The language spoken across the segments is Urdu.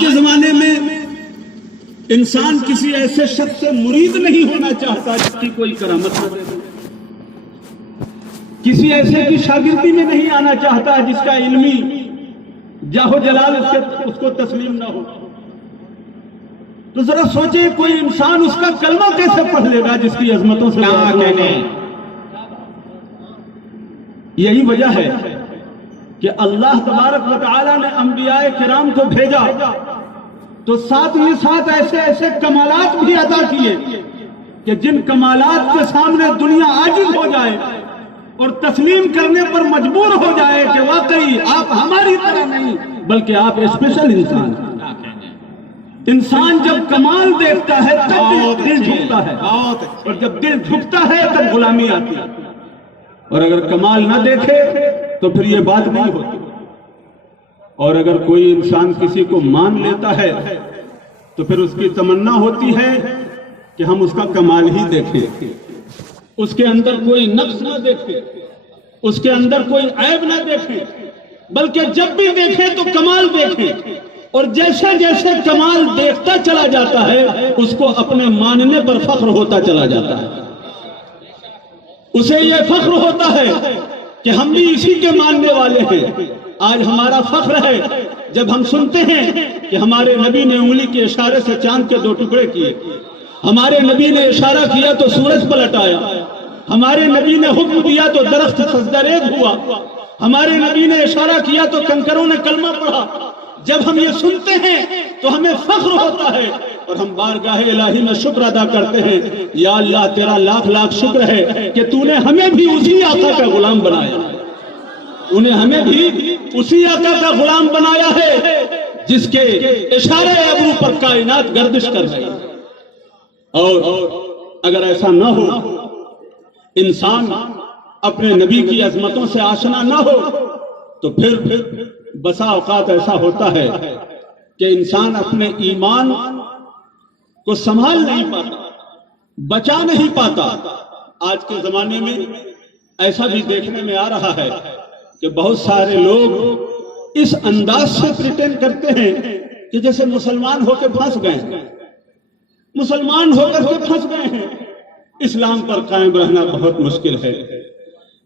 کے زمانے میں انسان کسی ایسے شخص سے مرید نہیں ہونا چاہتا جس کی کوئی کرامت نہ دے، کسی ایسے کی شاگردی میں نہیں آنا چاہتا جس کا علمی جاہ و جلال اس کو تسلیم نہ ہو۔ تو ذرا سوچے کوئی انسان اس کا کلمہ کیسے پڑھ لے گا جس کی عظمتوں سے کہنے۔ یہی وجہ ہے کہ اللہ تبارک و تعالی نے انبیاء کرام کو بھیجا تو ساتھ ہی ساتھ ایسے ایسے کمالات بھی عطا کیے کہ جن کمالات کے سامنے دنیا عاجز ہو جائے اور تسلیم کرنے پر مجبور ہو جائے کہ واقعی آپ ہماری طرح نہیں بلکہ آپ اسپیشل انسان ہیں۔ انسان جب کمال دیکھتا ہے تب دل جھکتا ہے، اور جب دل جھکتا ہے تب غلامی آتی ہے، اور اگر کمال نہ دیکھے تو پھر یہ بات نہیں ہوتی۔ اور اگر کوئی انسان کسی کو مان لیتا ہے تو پھر اس کی تمنا ہوتی ہے کہ ہم اس کا کمال ہی دیکھیں، اس کے اندر کوئی نقص نہ دیکھیں، اس کے اندر کوئی عیب نہ دیکھیں، بلکہ جب بھی دیکھیں تو کمال دیکھیں۔ اور جیسے جیسے کمال دیکھتا چلا جاتا ہے اس کو اپنے ماننے پر فخر ہوتا چلا جاتا ہے، اسے یہ فخر ہوتا ہے کہ ہم بھی اسی کے ماننے والے ہیں۔ آج ہمارا فخر ہے جب ہم سنتے ہیں کہ ہمارے نبی نے انگلی کے اشارے سے چاند کے 2 ٹکڑے کیے، ہمارے نبی نے اشارہ کیا تو سورج پلٹ آیا، ہمارے نبی نے حکم دیا تو درخت سجدہ ریز ہوا، ہمارے نبی نے اشارہ کیا تو کنکروں نے کلمہ پڑھا۔ جب ہم یہ سنتے ہیں تو ہمیں فخر ہوتا ہے اور ہم بارگاہ الہی میں شکر ادا کرتے ہیں، یا اللہ تیرا لاکھ لاکھ شکر ہے کہ تو نے ہمیں بھی اسی آقا کا غلام بنایا، تو نے ہمیں بھی اسی آقا کا غلام بنایا ہے جس کے اشارے ابرو پر کائنات گردش کر رہی ہے۔ اور اگر ایسا نہ ہو، انسان اپنے نبی کی عظمتوں سے آشنا نہ ہو تو پھر بسا اوقات ایسا ہوتا ہے کہ انسان اپنے ایمان کو سنبھال نہیں پاتا، بچا نہیں پاتا۔ آج کے زمانے میں ایسا بھی دیکھنے میں آ رہا ہے کہ بہت سارے لوگ اس انداز سے پریٹینڈ کرتے ہیں کہ جیسے مسلمان ہو کے پھنس گئے ہیں، مسلمان ہو کر کے پھنس گئے ہیں، اسلام پر قائم رہنا بہت مشکل ہے،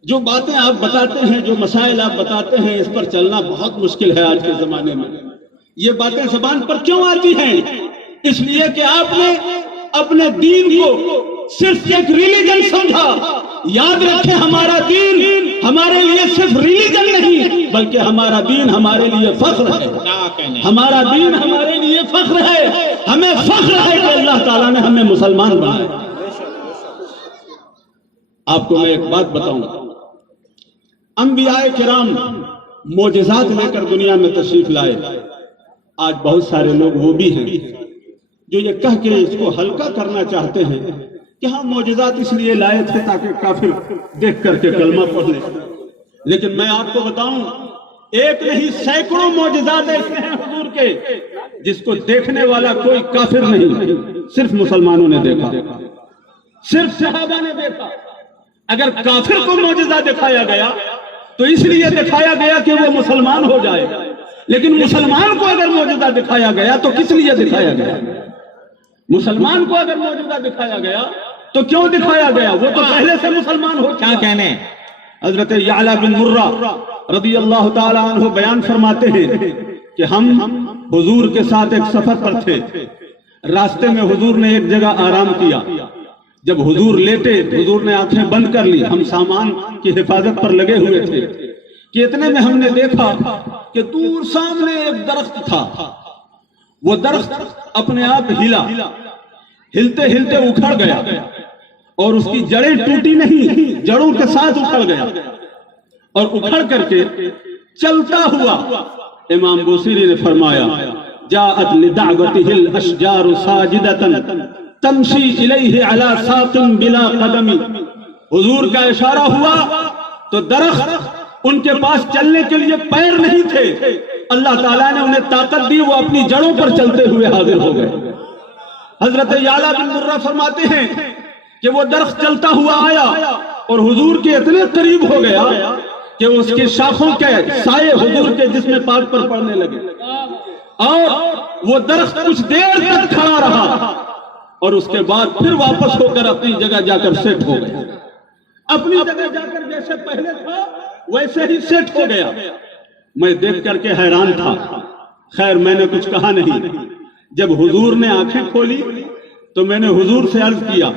جو باتیں آپ بتاتے ہیں، جو مسائل آپ بتاتے ہیں، اس پر چلنا بہت مشکل ہے آج کے زمانے میں۔ یہ باتیں زبان پر کیوں آتی ہیں؟ اس لیے کہ آپ نے اپنے دین کو صرف ایک ریلیجن سمجھا۔ یاد رکھیں، ہمارا دین ہمارے لیے صرف ریلیجن نہیں بلکہ ہمارا دین ہمارے لیے فخر ہے، ہمارا دین ہمارے لیے فخر ہے۔ ہمیں فخر ہے کہ اللہ تعالیٰ نے ہمیں مسلمان بنایا۔ آپ کو میں ایک بات بتاؤں، انبیاء کرام معجزات لے کر دنیا میں تشریف لائے، آج بہت سارے لوگ وہ بھی ہیں جو یہ کہہ کے اس کو ہلکا کرنا چاہتے ہیں کہ ہاں معجزات اس لیے لائے تھے تاکہ کافر دیکھ کر کے کلمہ پڑھ لیں۔ لیکن میں آپ کو بتاؤں، ایک نہیں سینکڑوں معجزات ایسے ہیں حضور کے جس کو دیکھنے والا کوئی کافر نہیں، صرف مسلمانوں نے دیکھا، صرف صحابہ نے دیکھا۔ اگر کافر کو معجزہ دکھایا گیا تو اس لیے دکھایا گیا کہ وہ مسلمان ہو جائے، لیکن مسلمان کو اگر معجزہ دکھایا گیا تو کس لیے دکھایا گیا؟ مسلمان کو اگر معجزہ دکھایا گیا تو کیوں دکھایا گیا؟ وہ تو پہلے سے مسلمان ہو۔ کیا کہنے؟ حضرت یعلا بن مرہ رضی اللہ تعالی عنہ بیان فرماتے ہیں کہ ہم حضور کے ساتھ ایک سفر پر تھے، راستے میں حضور نے ایک جگہ آرام کیا، جب حضور لیٹے حضور نے آنکھیں بند کر لی، ہم سامان کی حفاظت پر لگے ہوئے تھے کہ اتنے میں ہم نے دیکھا کہ دور سامنے ایک درخت تھا، وہ درخت اپنے آپ ہلا، ہلتے ہلتے اکھڑ گیا اور اس کی جڑیں ٹوٹی نہیں، جڑوں کے ساتھ اکھڑ گیا اور اکھڑ کر کے چلتا ہوا۔ امام بوصیری نے فرمایا جاءت لدعوته الاشجار ساجدة تمشی الیہ علی ساق بلا قدم۔ حضور کا اشارہ ہوا تو درخت ان کے پاس چلنے کے لیے پیر نہیں تھے، اللہ تعالیٰ نے انہیں طاقت دی، وہ اپنی جڑوں پر چلتے ہوئے حاضر ہو گئے۔ حضرت یعلا بن مرہ فرماتے ہیں کہ وہ درخت چلتا ہوا آیا اور حضور کے اتنے قریب ہو گیا کہ اس کی شاخوں کے سائے حضور کے جسم پاک پر پڑنے لگے، اور وہ درخت کچھ دیر تک کھڑا رہا اور اس کے بعد پھر واپس ہو کر اپنی جگہ جا کر سیٹ ہو گیا. اپنی جگہ جا کر جیسے پہلے تھا ویسے ہی سیٹ ہو گیا. میں دیکھ کر کے حیران تھا. خیر میں نے کچھ کہا نہیں. جب حضور نے آنکھیں کھولی تو میں نے حضور سے عرض کیا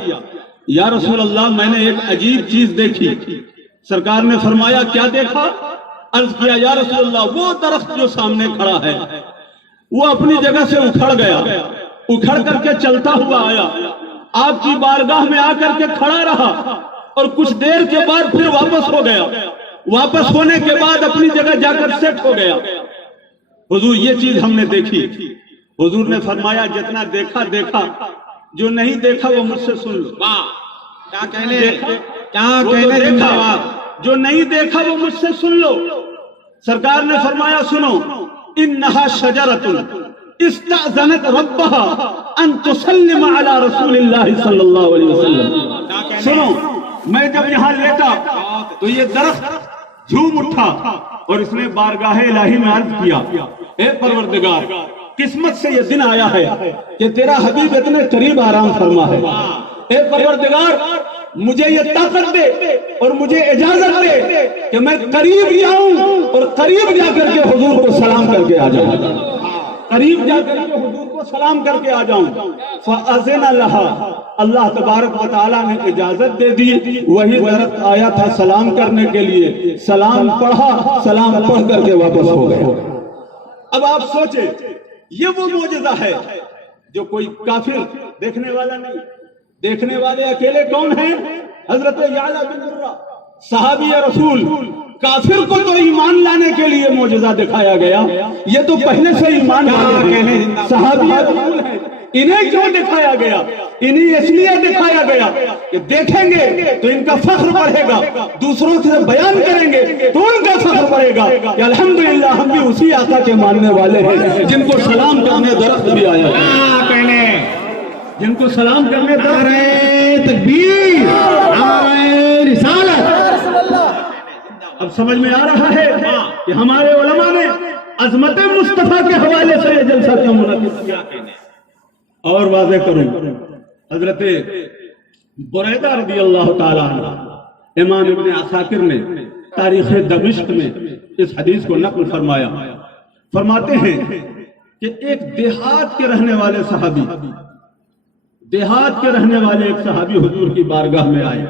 یا رسول اللہ میں نے ایک عجیب چیز دیکھی. سرکار نے فرمایا کیا دیکھا؟ عرض کیا یا رسول اللہ وہ درخت جو سامنے کھڑا ہے وہ اپنی جگہ سے اکھڑ گیا, اکھڑ کر کے چلتا ہوا آیا, آپ کی بارگاہ میں آ کر کے کھڑا رہا اور کچھ دیر کے بعد پھر واپس ہو گیا. واپس ہونے کے بعد اپنی جگہ جا کر سیٹ ہو گیا. حضور یہ چیز ہم نے دیکھی. حضور نے فرمایا جتنا دیکھا دیکھا, جو نہیں دیکھا وہ مجھ سے سن لو. کیا کہنے جو نہیں دیکھا وہ مجھ سے سن لو. سرکار نے فرمایا سنو انہا شجرۃ استأذنت ربها ان تسلم علی رسول اللہ صلی اللہ علیہ وسلم. سنو میں جب یہاں لیٹا تو یہ درخت جھوم اٹھا اور اس نے بارگاہ الہی میں عرض کیا اے پروردگار قسمت سے یہ دن آیا ہے کہ تیرا حبیب اتنے قریب آرام فرما ہے. اے پروردگار مجھے یہ طاقت دے اور مجھے اجازت دے کہ میں قریب جاؤں اور قریب جا کر کے حضور کو سلام کر کے آ جاؤں. قریب جا کر کے حضور کو سلام کر کے آ جاؤں. فأذن لها, اللہ تبارک و تعالیٰ نے اجازت دے دی. وہی درخت آیا تھا سلام کرنے کے لیے, سلام پڑھا, سلام پڑھ کر کے واپس ہو گیا. اب آپ سوچیں یہ وہ معجزہ ہے جو کوئی کافر دیکھنے والا نہیں. دیکھنے والے اکیلے کون ہیں؟ حضرت یعلا بن مرہ صحابی رسول. کافر کو تو ایمان لانے کے لیے معجزہ دکھایا گیا, یہ تو پہلے سے ایمان لانے صحابی رسول ہیں. انہیں کیوں دکھایا گیا؟ انہیں اس لیے دکھایا گیا کہ دیکھیں گے تو ان کا فخر بڑھے گا, دوسروں سے بیان کریں گے تو ان کا فخر بڑھے گا کہ الحمدللہ ہم بھی اسی آقا کے ماننے والے ہیں جن کو سلام کرنے درخت بھی آیا ہے, جن کو سلام کرنے تکبیر رسالت. اب سمجھ میں آ رہا ہے کہ ہمارے علماء نے عظمت مصطفیٰ کے حوالے سے یہ جلسہ کیوں منعقد کیا. اور واضح کروں حضرت بریدہ رضی اللہ تعالیٰ عنہ, امام ابن عساکر نے تاریخ دمشق میں اس حدیث کو نقل فرمایا. فرماتے ہیں کہ ایک دیہات کے رہنے والے صحابی, دیہات کے رہنے والے ایک صحابی حضور کی بارگاہ میں آئے.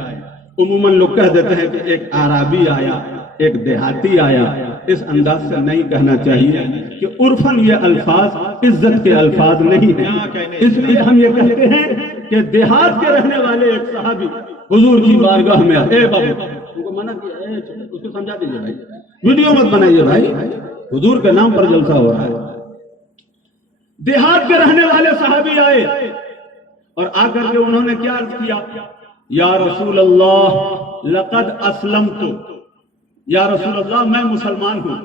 عموماً لوگ کہہ دیتے ہیں کہ ایک عربی آیا, ایک دیہاتی آیا. اس انداز سے نہیں کہنا چاہیے کہ عرفاً یہ الفاظ عزت کے الفاظ نہیں ہیں. اس لیے ہم یہ کہتے ہیں کہ دیہات کے رہنے والے ایک صحابی حضور کی بارگاہ میں آئے. اے بابا ان کو منع کیا, اس کو سمجھا دیجیے بھائی, ویڈیو مت بنائیے بھائی, حضور کے نام پر جلسہ ہو رہا ہے. دیہات کے رہنے والے صحابی آئے اور آ کر کے انہوں نے کیا عرض کیا, یا رسول اللہ لقد اسلمت, یا رسول اللہ میں مسلمان ہوں,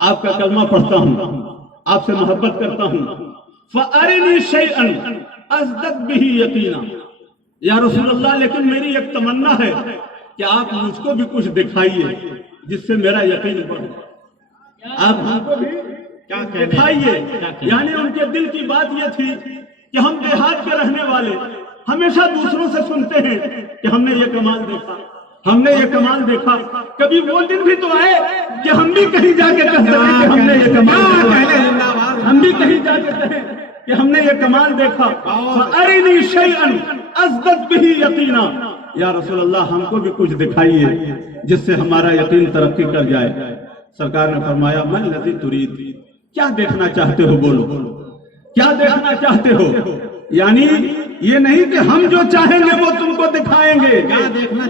آپ کا کلمہ پڑھتا ہوں, آپ سے محبت کرتا ہوں. فَأَرِنِي شَيْئًا أَزْدَدْ بِهِ يَقِينًا, یا رسول اللہ لیکن میری ایک تمنا ہے کہ آپ مجھ کو بھی کچھ دکھائیے جس سے میرا یقین بڑھے. آپ مجھ کو بھی دکھائیے. یعنی ان کے دل کی بات یہ تھی کہ ہم دیہات کے رہنے والے ہمیشہ دوسروں سے سنتے ہیں کہ ہم نے یہ کمال دیکھا, ہم نے یہ کمال دیکھا. کبھی وہ دن بھی تو آئے کہ ہم بھی کہیں جا کے کہہ سکیں کہ ہم نے یہ کمال دیکھا, ہم بھی کہیں جا کے کہیں کہ ہم نے یہ کمال دیکھا. فَأَرِنِي شَيْئًا أَزْدَدْ بِهِ يَقِينًا, یا رسول اللہ ہم کو بھی کچھ دکھائیے جس سے ہمارا یقین ترقی کر جائے. سرکار نے فرمایا من الذی ترید, کیا دیکھنا چاہتے ہو بولو, کیا دیکھنا چاہتے ہو. یعنی یہ نہیں کہ ہم جو چاہیں گے وہ تم کو دکھائیں گے,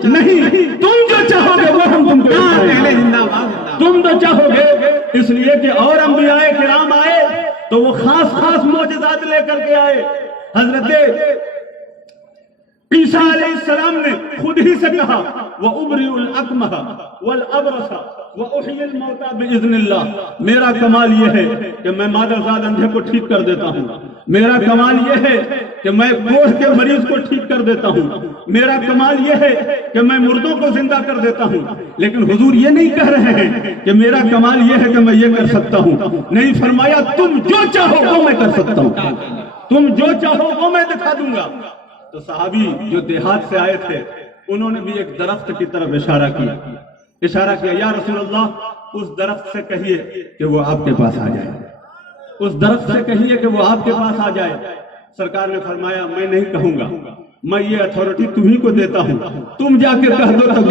نہیں, تم جو چاہو گے وہ ہم تم کو دکھائیں گے. تم تو چاہو گے, اس لیے کہ اور انبیاء کرام آئے تو وہ خاص خاص معجزات لے کر کے آئے. حضرت عیسیٰ علیہ السلام نے خود ہی سے کہا وَأُبْرِئُ الْأَكْمَحَ وَالْأَبْرَصَ وَأُحْيِي الْمَوْتَى بِإِذْنِ اللَّهِ, میرا کمال یہ ہے کہ میں مادر زاد اندھے کو ٹھیک کر دیتا ہوں, میرا کمال یہ ہے کہ میں کوڑھ کے مریض کو ٹھیک کر دیتا ہوں، میرا کمال یہ ہے کہ میں مردوں کو زندہ کر دیتا ہوں، لیکن حضور یہ نہیں کہہ رہے ہیں کہ میرا کمال یہ ہے کہ میں یہ کر سکتا ہوں، نہیں، فرمایا تم جو چاہو وہ میں کر سکتا ہوں، تم جو چاہو وہ میں دکھا دوں گا۔ تو صحابی جو دیہات سے آئے تھے انہوں نے بھی ایک درخت کی طرف اشارہ کیا، یا رسول اللہ اس درخت سے کہیے کہ وہ آپ کے پاس آ جائے، اس درخت سے کہیے کہ وہ آپ کے پاس آ جائے۔ سرکار نے فرمایا میں نہیں کہوں گا، میں یہ اتھارٹی تمہیں کو دیتا ہوں، تم جا کے کہہ دو تب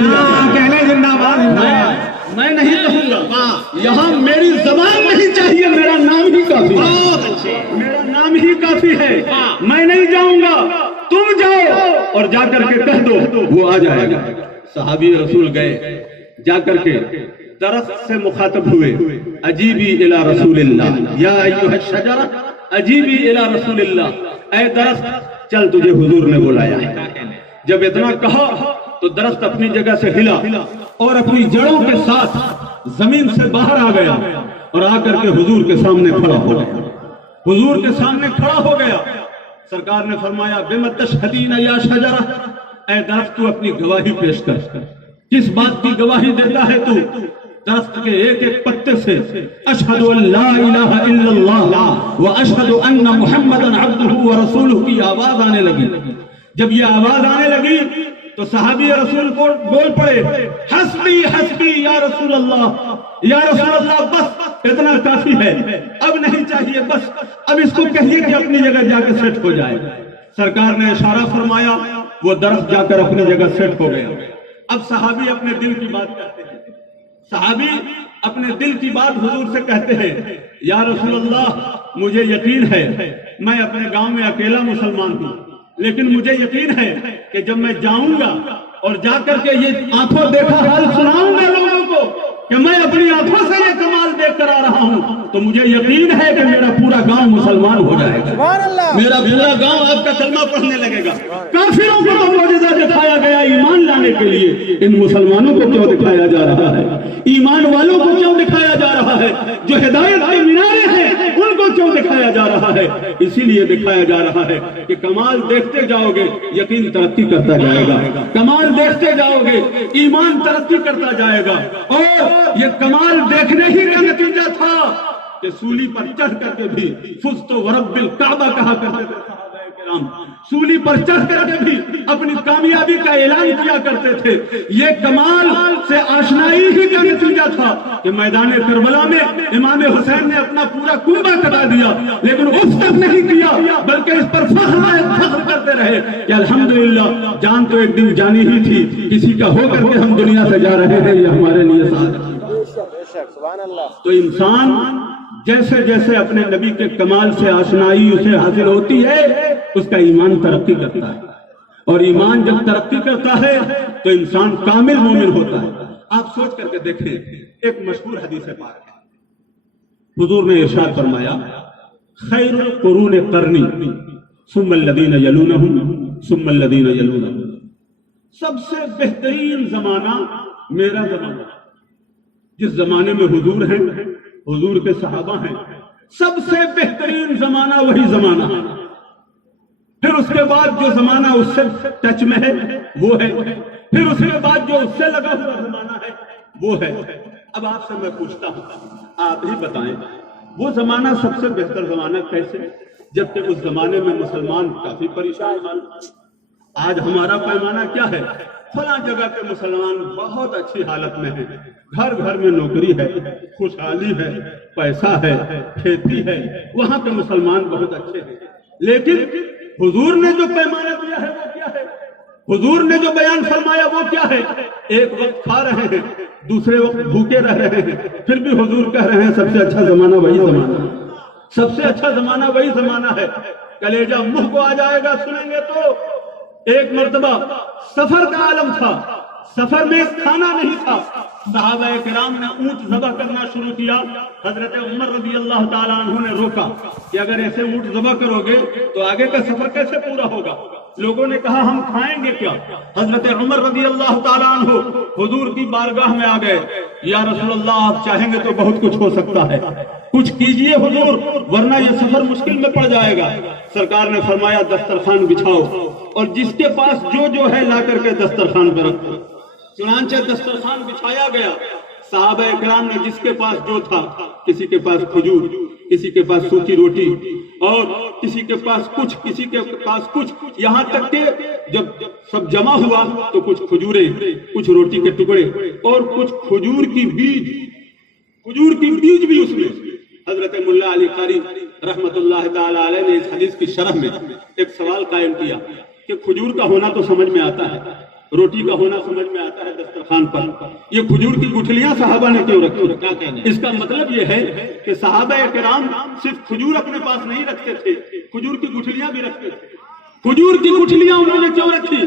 کہنے زندہ باد، میں نہیں کہوں گا، یہاں میری زبان نہیں چاہیے، میرا نام ہی کافی ہے، میرا نام ہی کافی ہے، میں نہیں جاؤں گا، تم جاؤ اور جا کر کے کہہ دو وہ آ جائے گا۔ صحابی رسول گئے، جا کر کے درخت سے مخاطب ہوئے، اجیبی الی رسول اللہ یا ایھا الشجرہ اجیبی الی رسول اللہ، اے درخت چل تجھے حضور نے بلایا ہے۔ جب اتنا کہا تو درخت اپنی جگہ سے ہلا اور اپنی جڑوں کے ساتھ زمین سے باہر آ گیا اور آ کر کے حضور کے سامنے کھڑا ہو گیا، حضور کے سامنے کھڑا ہو گیا۔ سرکار نے فرمایا بما تشہدین یا شجرہ، اے درخت تو اپنی گواہی پیش کر، کس بات کی گواہی دیتا ہے تو؟ درخت کے ایک ایک پتے سے اشہد ان لا الہ الا اللہ واشہد ان محمدا عبدہ ورسولہ کی آواز آنے لگی۔ جب یہ آواز آنے لگی تو صحابی رسول کو بول پڑے حسبی حسبی یا رسول اللہ، یا رسول اللہ بس اتنا کافی ہے، اب نہیں چاہیے، بس اب اس کو کہیے کہ اپنی جگہ جا کے سیٹ ہو جائے۔ سرکار نے اشارہ فرمایا، وہ درخت جا کر اپنی جگہ سیٹ ہو گیا۔ اب صحابی اپنے دل کی بات کہتے ہیں، صحابی اپنے دل کی بات حضور سے کہتے ہیں، یا رسول اللہ مجھے یقین ہے میں اپنے گاؤں میں اکیلا مسلمان ہوں، لیکن مجھے یقین ہے کہ جب میں جاؤں گا اور جا کر کے یہ آنکھوں دیکھا حال سناؤں گا لوگوں کو کہ میں اپنی آنکھوں سے یہ کمال دیکھ کر آ رہا ہوں، تو مجھے یقین ہے کہ میرا پورا گاؤں مسلمان ہو جائے گا، میرا پورا گاؤں آپ کا کلمہ پڑھنے لگے گا۔ کافروں کو تو معجزہ دکھایا گیا ایمان لانے کے لیے، ان مسلمانوں کو کیوں دکھایا جا رہا ہے؟ ایمان والوں کو کیوں دکھایا جا رہا ہے؟ جو ہدایت کے مینارے ہیں ان کو کیوں دکھایا جا رہا ہے؟ اسی لیے دکھایا جا رہا ہے کہ کمال دیکھتے جاؤ گے یقین ترقی کرتا جائے گا، کمال دیکھتے جاؤ گے ایمان ترقی کرتا جائے گا۔ اور یہ کمال دیکھنے ہی کا نتیجہ تھا کہ سولی پر چڑھ کر کے بھی فزت ورب الکعبہ کہا کرتے تھے صحابہ کرام، سولی پر چڑھ کر کے بھی اپنی کامیابی کا اعلان کیا کرتے تھے۔ یہ کمال سے آشنائی ہی کا نتیجہ تھا کہ میدان کربلا میں امام حسین نے اپنا پورا کنبہ کٹا دیا، لیکن اس تک نہیں کیا بلکہ اس پر فخر کرتے رہے کہ الحمدللہ جان تو ایک دن جانی ہی تھی، کسی کا ہو کر کے ہم دنیا سے جا رہے ہیں، یہ ہمارے لیے سعادت۔ تو انسان جیسے جیسے اپنے نبی کے کمال سے آشنائی اسے حاصل ہوتی ہے اس کا ایمان ترقی کرتا ہے، اور ایمان جب ترقی کرتا ہے تو انسان کامل مومن ہوتا ہے۔ آپ سوچ کر کے دیکھیں، ایک مشہور حدیث پاک ہے، حضور نے ارشاد فرمایا خیر القرون قرنی ثم الذین یلونہم ثم الذین یلونہم، سب سے بہترین زمانہ میرا زمانہ، جس زمانے میں حضور ہیں، حضور کے صحابہ ہیں، سب سے بہترین زمانہ وہی زمانہ ہے۔ پھر اس کے بعد جو زمانہ اس سے ٹچ میں ہے وہ ہے، پھر اس کے بعد جو اس سے لگا ہوا زمانہ ہے وہ ہے۔ اب آپ سے میں پوچھتا ہوں، آپ ہی بتائیں وہ زمانہ سب سے بہتر زمانہ کیسے، جبکہ اس زمانے میں مسلمان کافی پریشان حال۔ آج ہمارا پیمانہ کیا ہے؟ فلاں جگہ کے مسلمان بہت اچھی حالت میں ہیں، گھر گھر میں نوکری ہے، خوشحالی ہے، پیسہ ہے، کھیتی ہے، وہاں کے مسلمان بہت اچھے ہیں۔ لیکن حضور نے جو پیمانہ دیا ہے وہ کیا ہے؟ حضور نے جو بیان فرمایا وہ کیا ہے؟ ایک وقت کھا رہے ہیں، دوسرے وقت بھوکے رہ رہے ہیں، پھر بھی حضور کہہ رہے ہیں سب سے اچھا زمانہ وہی زمانہ ہے، سب سے اچھا زمانہ وہی زمانہ ہے۔ کلیجہ منہ کو آ جائے گا سنیں گے تو۔ ایک مرتبہ سفر کا عالم تھا، سفر میں کھانا نہیں تھا، صحابہ کرام نے اونٹ ذبح کرنا شروع کیا۔ حضرت عمر رضی اللہ تعالیٰ عنہ نے روکا کہ اگر ایسے اونٹ ذبح کرو گے تو آگے کا سفر کیسے پورا ہوگا؟ لوگوں نے کہا ہم کھائیں گے کیا؟ حضرت عمر رضی اللہ تعالیٰ عنہ حضور کی بارگاہ میں آ گئے، یا رسول اللہ آپ چاہیں گے تو بہت کچھ ہو سکتا ہے، کچھ کیجئے حضور ورنہ یہ سفر مشکل میں پڑ جائے گا۔ سرکار نے فرمایا دسترخوان بچھاؤ اور جس کے پاس جو ہے لا کر کے دسترخوان پہ رکھو۔ چنانچہ دسترخوان بچھایا گیا، صحابہ اکرام نے جس کے پاس جو تھا، کسی کے پاس کھجور، کسی کے پاس سوکھی روٹی اور کسی کے پاس کچھ، کسی کے پاس کچھ، یہاں تک کہ جب سب جمع ہوا تو کچھ کھجوریں، کچھ روٹی کے ٹکڑے اور کچھ کھجور کی بیج بھی اس میں۔ حضرت ملا علی قاری رحمت اللہ تعالی علیہ نے اس حدیث کی شرح میں ایک سوال قائم کیا کہ کھجور کا ہونا تو سمجھ میں آتا ہے، روٹی کا ہونا سمجھ میں آتا ہے دسترخوان پر، یہ کھجور کی گٹھلیاں صحابہ نے کیوں رکھی؟ اس کا مطلب یہ ہے کہ صحابہ کرام صرف کھجور اپنے پاس نہیں رکھتے تھے، کھجور کی گٹھلیاں بھی رکھتے تھے۔ کھجور کی گٹھلیاں انہوں نے کیوں رکھی؟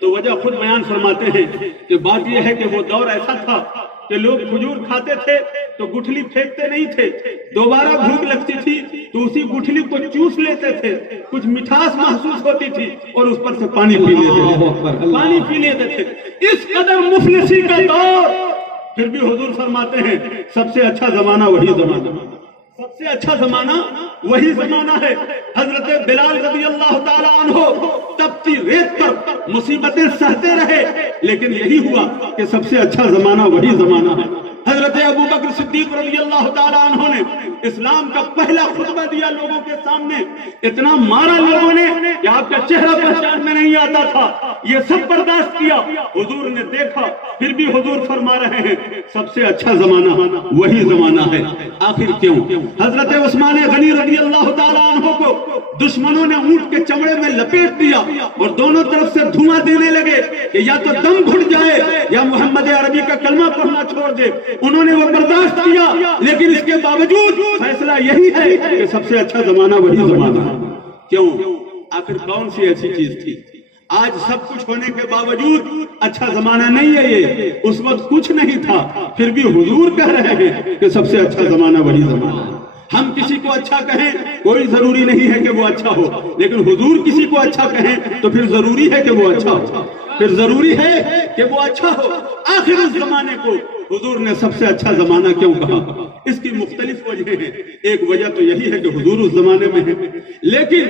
تو وجہ خود بیان فرماتے ہیں کہ بات یہ ہے کہ وہ دور ایسا تھا کہ لوگ کھجور کھاتے تھے تو گٹھلی پھینکتے نہیں تھے، دوبارہ بھوک لگتی تھی تو اسی گٹھلی کو چوس لیتے تھے، کچھ مٹھاس محسوس ہوتی تھی اور اس پر سے پانی پی لیتے تھے۔ اس قدر مفلسی کا دور، پھر بھی حضور فرماتے ہیں سب سے اچھا زمانہ وہی زمانہ، سب سے اچھا زمانہ وہی زمانہ ہے۔ حضرت بلال رضی اللہ تعالیٰ عنہ تپتی ریت پر مصیبتیں سہتے رہے، لیکن یہی ہوا کہ سب سے اچھا زمانہ وہی زمانہ ہے۔ حضرت ابو بکر صدیق رضی اللہ تعالیٰ عنہ نے اسلام کا پہلا خطبہ دیا لوگوں کے سامنے، اتنا مارا لوگوں نے کہ آپ کا چہرہ پہچان میں نہیں آتا تھا، یہ سب برداشت کیا، حضور نے دیکھا، پھر بھی حضور فرما رہے ہیں سب سے اچھا زمانہ وہی زمانہ ہے۔ آخر کیوں؟ حضرت عثمان غنی رضی اللہ تعالیٰ عنہ کو دشمنوں نے اونٹ کے چمڑے میں لپیٹ دیا اور دونوں طرف سے دھواں دینے لگے کہ یا تو دم گھٹ جائے یا محمد عربی کا کلمہ پڑھنا چھوڑ دے۔ انہوں نے وہ برداشت کیا، لیکن اس کے باوجود فیصلہ یہی ہے کہ سب سے اچھا زمانہ وہی زمانہ ہے۔ کیوں؟ آخر کون سی ایسی چیز تھی؟ آج سب کچھ ہونے کے باوجود اچھا زمانہ نہیں ہے یہ، اس وقت کچھ نہیں تھا، پھر بھی حضور کہہ رہے ہیں کہ سب سے اچھا زمانہ وہی زمانہ ہے۔ ہم کسی کو اچھا کہیں کوئی ضروری نہیں ہے کہ وہ اچھا ہو، لیکن حضور کسی کو اچھا کہیں تو پھر ضروری ہے کہ وہ اچھا ہو، پھر ضروری ہے کہ وہ اچھا ہو۔ آخر اس زمانے کو حضور نے سب سے اچھا زمانہ کیوں کہا؟ اس کی مختلف وجہ ہیں، ایک وجہ تو یہی ہے کہ حضور اس زمانے میں ہے، لیکن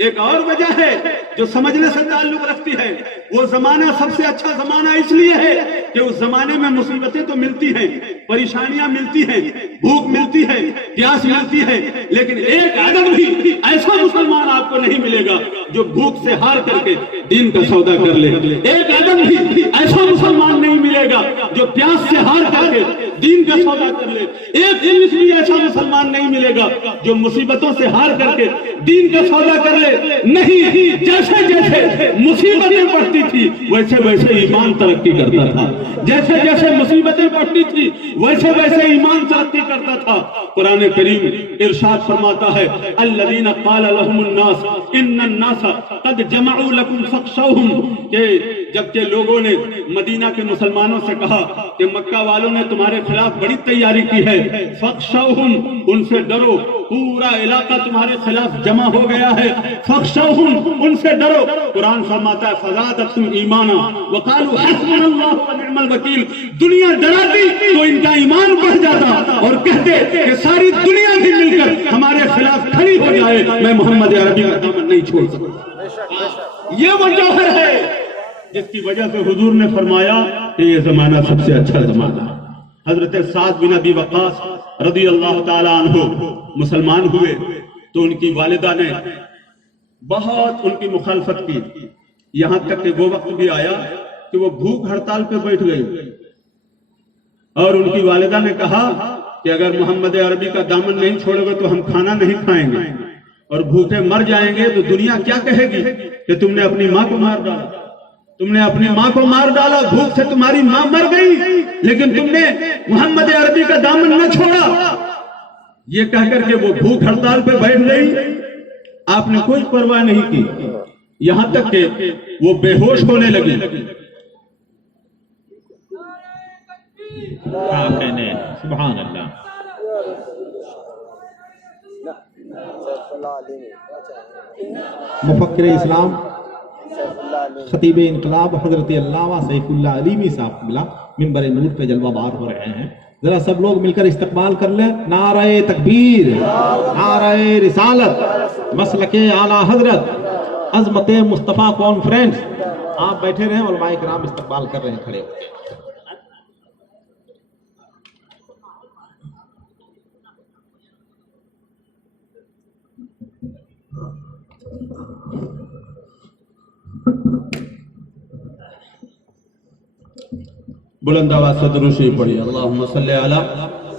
ایک اور وجہ ہے جو سمجھنے سے تعلق رکھتی ہے۔ وہ زمانہ سب سے اچھا زمانہ اس لیے ہے کہ اس زمانے میں مصیبتیں تو ملتی ہیں، پریشانیاں ملتی ہیں، بھوک ملتی ہے، پیاس ملتی ہے، لیکن ایک عدد بھی ایسا مسلمان آپ کو نہیں ملے گا جو بھوک سے ہار کر کے دین کا سودا کر لے، ایک عدد بھی ایسا مسلمان نہیں ملے گا جو پیاس سے ہار کر کے دین کا سودا کر لے، ایک انس بھی ایسا مسلمان نہیں ملے گا جو مصیبتوں سے ہار کر کے دین کا سودا کر لے۔ نہیں، جیسے جیسے مصیبتیں بڑھتی تھی ویسے ویسے ایمان ترقی کرتا تھا، جیسے جیسے مصیبتیں بڑھتی تھی ویسے ویسے ایمان ترقی کرتا تھا۔ قرآن کریم ارشاد فرماتا ہے الذین قال لهم الناس ان الناس قد جمعوا لكم فاخشوهم، کہ جبکہ لوگوں نے مدینہ کے مسلمانوں سے کہا کہ مکہ والوں نے تمہارے خلاف بڑی تیاری کی ہے، فاخشوهم، ان سے ڈرو، پورا علاقہ تمہارے خلاف جمع ہو گیا ہے، فاخشوهم، ان سے ڈرو۔ قرآن فرماتا ہے فزادتهم ایمانا وقالوا حسبنا اللہ ونعم الوکیل، دنیا ڈراتی تو ان کا ایمان بڑھ جاتا اور کہتے کہ ساری دنیا بھی مل کر ہمارے خلاف کھڑی ہو جائے، میں محمد عربی کا دامن نہیں چھوڑ سکتا۔ یہ وہ جوہر ہے جس کی وجہ سے حضور نے فرمایا کہ یہ زمانہ سب سے اچھا زمانہ ہے۔ حضرت سعد بن ابی وقاص رضی اللہ تعالی عنہ مسلمان ہوئے تو ان کی والدہ نے بہت ان کی مخالفت کی، یہاں تک کہ وہ وقت بھی آیا کہ وہ بھوک ہڑتال پہ بیٹھ گئی اور ان کی والدہ نے کہا کہ اگر محمد عربی کا دامن نہیں چھوڑے گے تو ہم کھانا نہیں کھائیں گے اور بھوکے مر جائیں گے تو دنیا کیا کہے گی کہ تم نے اپنی ماں کو مار ڈالا، تم نے اپنی ماں کو مار ڈالا، بھوک سے تمہاری ماں مر گئی لیکن تم نے محمد عربی کا دامن نہ چھوڑا۔ یہ کہہ کر کے وہ بھوک ہڑتال پہ بیٹھ گئی، آپ نے کوئی پرواہ نہیں کی، یہاں تک کہ وہ بے ہوش ہونے لگی۔ سبحان اللہ۔ مفکر اسلام خطیب انقلاب حضرت علامہ سیف اللہ علیمی صاحب قبلہ منبر نور پہ جلوہ بار ہو رہے ہیں. ذرا سب لوگ مل کر استقبال کر لیں. نعرہ تکبیر، نعرہ رسالت، مسلک اعلیٰ حضرت، عظمت مصطفیٰ کانفرنس. آپ بیٹھے رہیں، علماء کرام استقبال کر رہے ہیں کھڑے ہو کے. بلند آواز سے درود شریف پڑھیے. اللہم صلی علی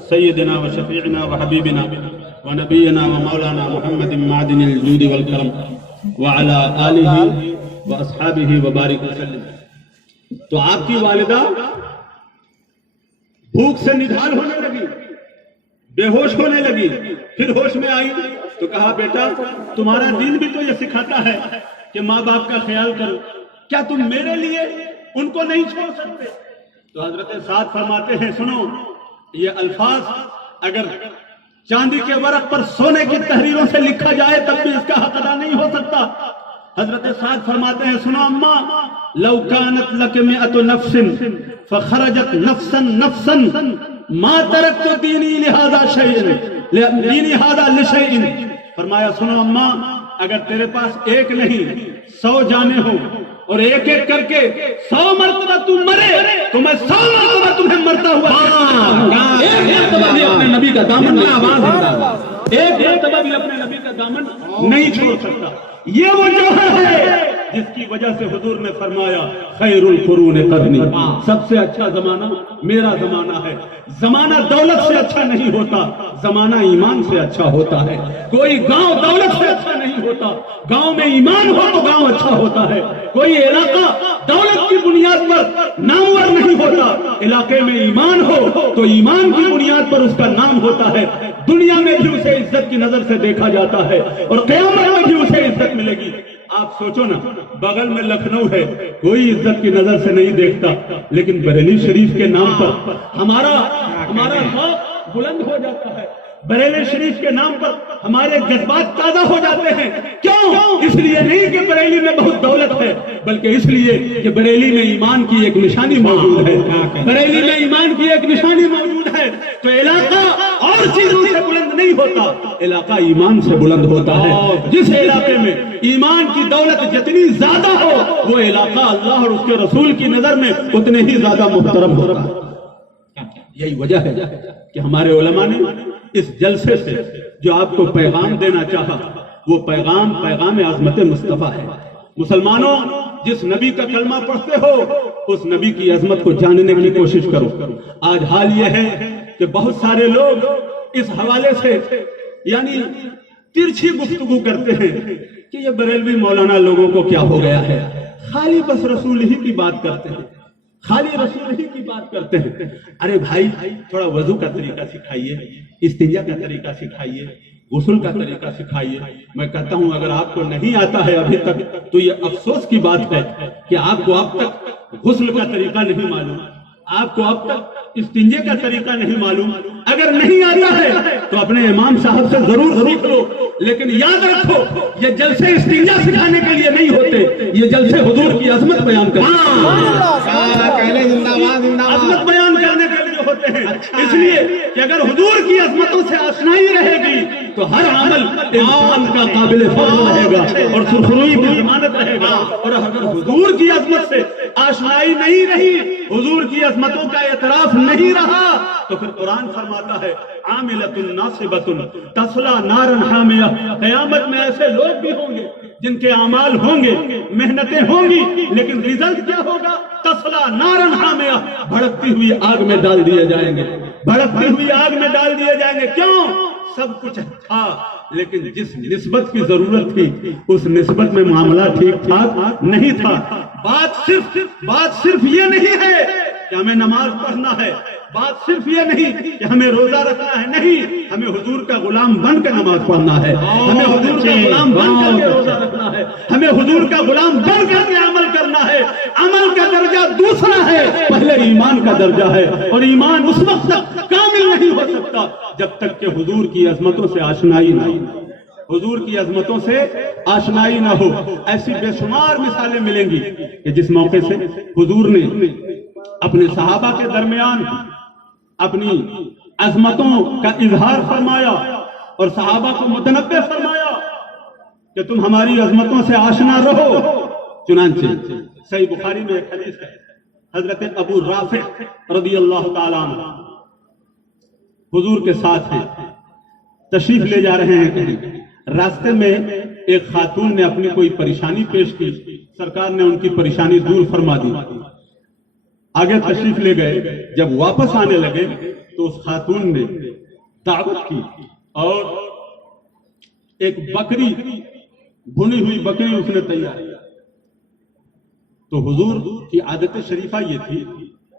سیدنا و شفیعنا و حبیبنا و نبینا و مولانا محمد معدن الجود والکرم وعلی آلہ و اصحابہ و بارک وسلم. تو آپ کی والدہ بھوک سے نڈھال ہونے لگی، بے ہوش ہونے لگی، پھر ہوش میں آئی تو کہا بیٹا تمہارا دین بھی تو یہ سکھاتا ہے کہ ماں باپ کا خیال کرو، کیا تم میرے لیے ان کو نہیں چھوڑ سکتے؟ تو حضرت سعد فرماتے ہیں سنو، یہ الفاظ اگر چاندی کے ورق پر سونے کی تحریروں سے لکھا جائے تب بھی اس کا حق ادا نہیں ہو سکتا. حضرت سعد فرماتے ہیں سنو اماں، لو کانت لک مئۃ نفس فخرجت نفسا نفسا ما ترکت دینی لہذا شیء دینی ھذا لشیء. فرمایا سنو اماں، اگر تیرے پاس ایک نہیں 100 جانیں ہوں اور ایک ایک کر کے 100 مرتبہ تم مرے تو میں 100 مرتبہ تمہیں مرتا ہوا ایک مرتبہ بھی اپنے نبی کا دامن ایک مرتبہ بھی اپنے نبی کا دامن نہیں چھوڑ سکتا. یہ وہ جوہر ہے جس کی وجہ سے حضور نے فرمایا خیر القرون قرنی، سب سے اچھا زمانہ میرا زمانہ ہے. زمانہ دولت سے اچھا نہیں ہوتا، زمانہ ایمان سے اچھا ہوتا ہے. کوئی گاؤں دولت سے اچھا نہیں ہوتا، گاؤں میں ایمان ہو تو گاؤں اچھا ہوتا ہے. کوئی علاقہ دولت کی بنیاد پر نامور نہیں ہوتا، علاقے میں ایمان ہو تو ایمان کی بنیاد پر اس کا نام ہوتا ہے. دنیا میں بھی اسے عزت کی نظر سے دیکھا جاتا ہے اور قیامت میں بھی اسے عزت ملے گی. آپ سوچو نا، بغل میں لکھنؤ ہے، کوئی عزت کی نظر سے نہیں دیکھتا، لیکن بریلی شریف کے نام پر ہمارا ذوق بلند ہو جاتا ہے. بریلی شریف کے نام پر ہمارے جذبات تازہ ہو جاتے ہیں. کیوں؟ اس لیے نہیں کہ بریلی میں بہت دولت ہے، بلکہ اس لیے کہ بریلی میں ایمان کی ایک نشانی موجود ہے. بریلی میں ایمان کی ایک نشانی موجود ہے. تو علاقہ اور چیزوں سے بلند نہیں ہوتا، علاقہ ایمان سے بلند ہوتا ہے. جس علاقے میں ایمان کی دولت جتنی زیادہ ہو وہ علاقہ اللہ اور اس کے رسول کی نظر میں اتنے ہی زیادہ محترم ہوتا ہے. یہی وجہ ہے کہ ہمارے علماء نے اس جلسے سے جو آپ کو پیغام دینا چاہا وہ پیغام عظمت مصطفیٰ ہے. مسلمانوں، جس نبی کا کلمہ پڑھتے ہو اس نبی کی عظمت کو جاننے کی کوشش کرو. آج حال یہ ہے کہ بہت سارے لوگ اس حوالے سے یعنی ترچھی گفتگو کرتے ہیں کہ یہ بریلوی مولانا لوگوں کو کیا ہو گیا ہے، خالی بس رسول ہی کی بات کرتے ہیں، خالی رسول ہی کی بات کرتے ہیں. ارے بھائی، تھوڑا وضو کا طریقہ سکھائیے، استنجا کا طریقہ سکھائیے، غسل کا طریقہ سکھائیے. میں کہتا ہوں اگر آپ کو نہیں آتا ہے ابھی تک تو یہ افسوس کی بات ہے کہ آپ کو اب تک غسل کا طریقہ نہیں معلوم، آپ کو اب تک استنجے کا طریقہ نہیں معلوم. اگر نہیں آتا ہے تو اپنے امام صاحب سے ضرور سیکھ لو، لیکن یاد رکھو یہ جلسے استنجا سکھانے کے لیے نہیں ہوتے، یہ جلسے حضور کی عظمت بیان کرنے عظمت بیان کرنے کے لیے ہوتے ہیں. اس لیے کہ اگر حضور کی عظمتوں سے آشنائی رہے گی تو ہر عمل انسان کا قابل فضل رہے گا اور سرخروئی کی ضمانت رہے گا. اور اگر حضور کی عظمت سے آشنائی نہیں رہی، حضور کی عظمتوں کا اعتراف نہیں رہا، تو پھر قرآن فرماتا ہے عاملۃ ناصبۃ تصلی نارا حامیہ. قیامت میں ایسے لوگ بھی ہوں گے جن کے اعمال ہوں گے، محنتیں ہوں گی، لیکن ریزلٹ کیا ہوگا؟ تصلی نارا حامیہ، بھڑکتی ہوئی آگ میں ڈال دیے جائیں گے، بھڑکتی ہوئی آگ میں ڈال دیے جائیں گے. کیوں؟ سب کچھ تھا لیکن جس نسبت کی ضرورت تھی اس نسبت میں معاملہ ٹھیک ٹھاک نہیں تھا. بات صرف یہ نہیں ہے کہ ہمیں نماز پڑھنا ہے، بات صرف یہ نہیں کہ ہمیں روزہ رکھنا ہے، نہیں، ہمیں حضور کا غلام بن کے نماز پڑھنا ہے، ہمیں حضور کا غلام بن کر کے روزہ رکھنا ہے، ہمیں حضور کا غلام بن کر کے عمل کرنا ہے. عمل کا درجہ دوسرا ہے، پہلے ایمان کا درجہ ہے، اور ایمان اس وقت تک کامل نہیں ہو سکتا جب تک کہ حضور کی عظمتوں سے آشنائی نہ ہو. حضور کی عظمتوں سے آشنائی نہ ہو. ایسی بے شمار مثالیں ملیں گی کہ جس موقع سے حضور نے اپنے صحابہ کے درمیان اپنی عظمتوں کا اظہار فرمایا اور صحابہ کو متنبہ فرمایا کہ تم ہماری عظمتوں سے آشنا رہو. چنانچہ صحیح بخاری میں ایک حدیث ہے، حضرت ابو رافع رضی اللہ تعالیٰ عنہ حضور کے ساتھ ہیں، تشریف لے جا رہے ہیں کہیں. راستے میں ایک خاتون نے اپنی کوئی پریشانی پیش کی، سرکار نے ان کی پریشانی دور فرما دی. آگے تشریف لے گئے. جب واپس آنے لگے تو اس خاتون نے دعوت کی اور ایک بکری، بھنی ہوئی بکری اس نے تیار کی. تو حضور کی عادت شریفہ یہ تھی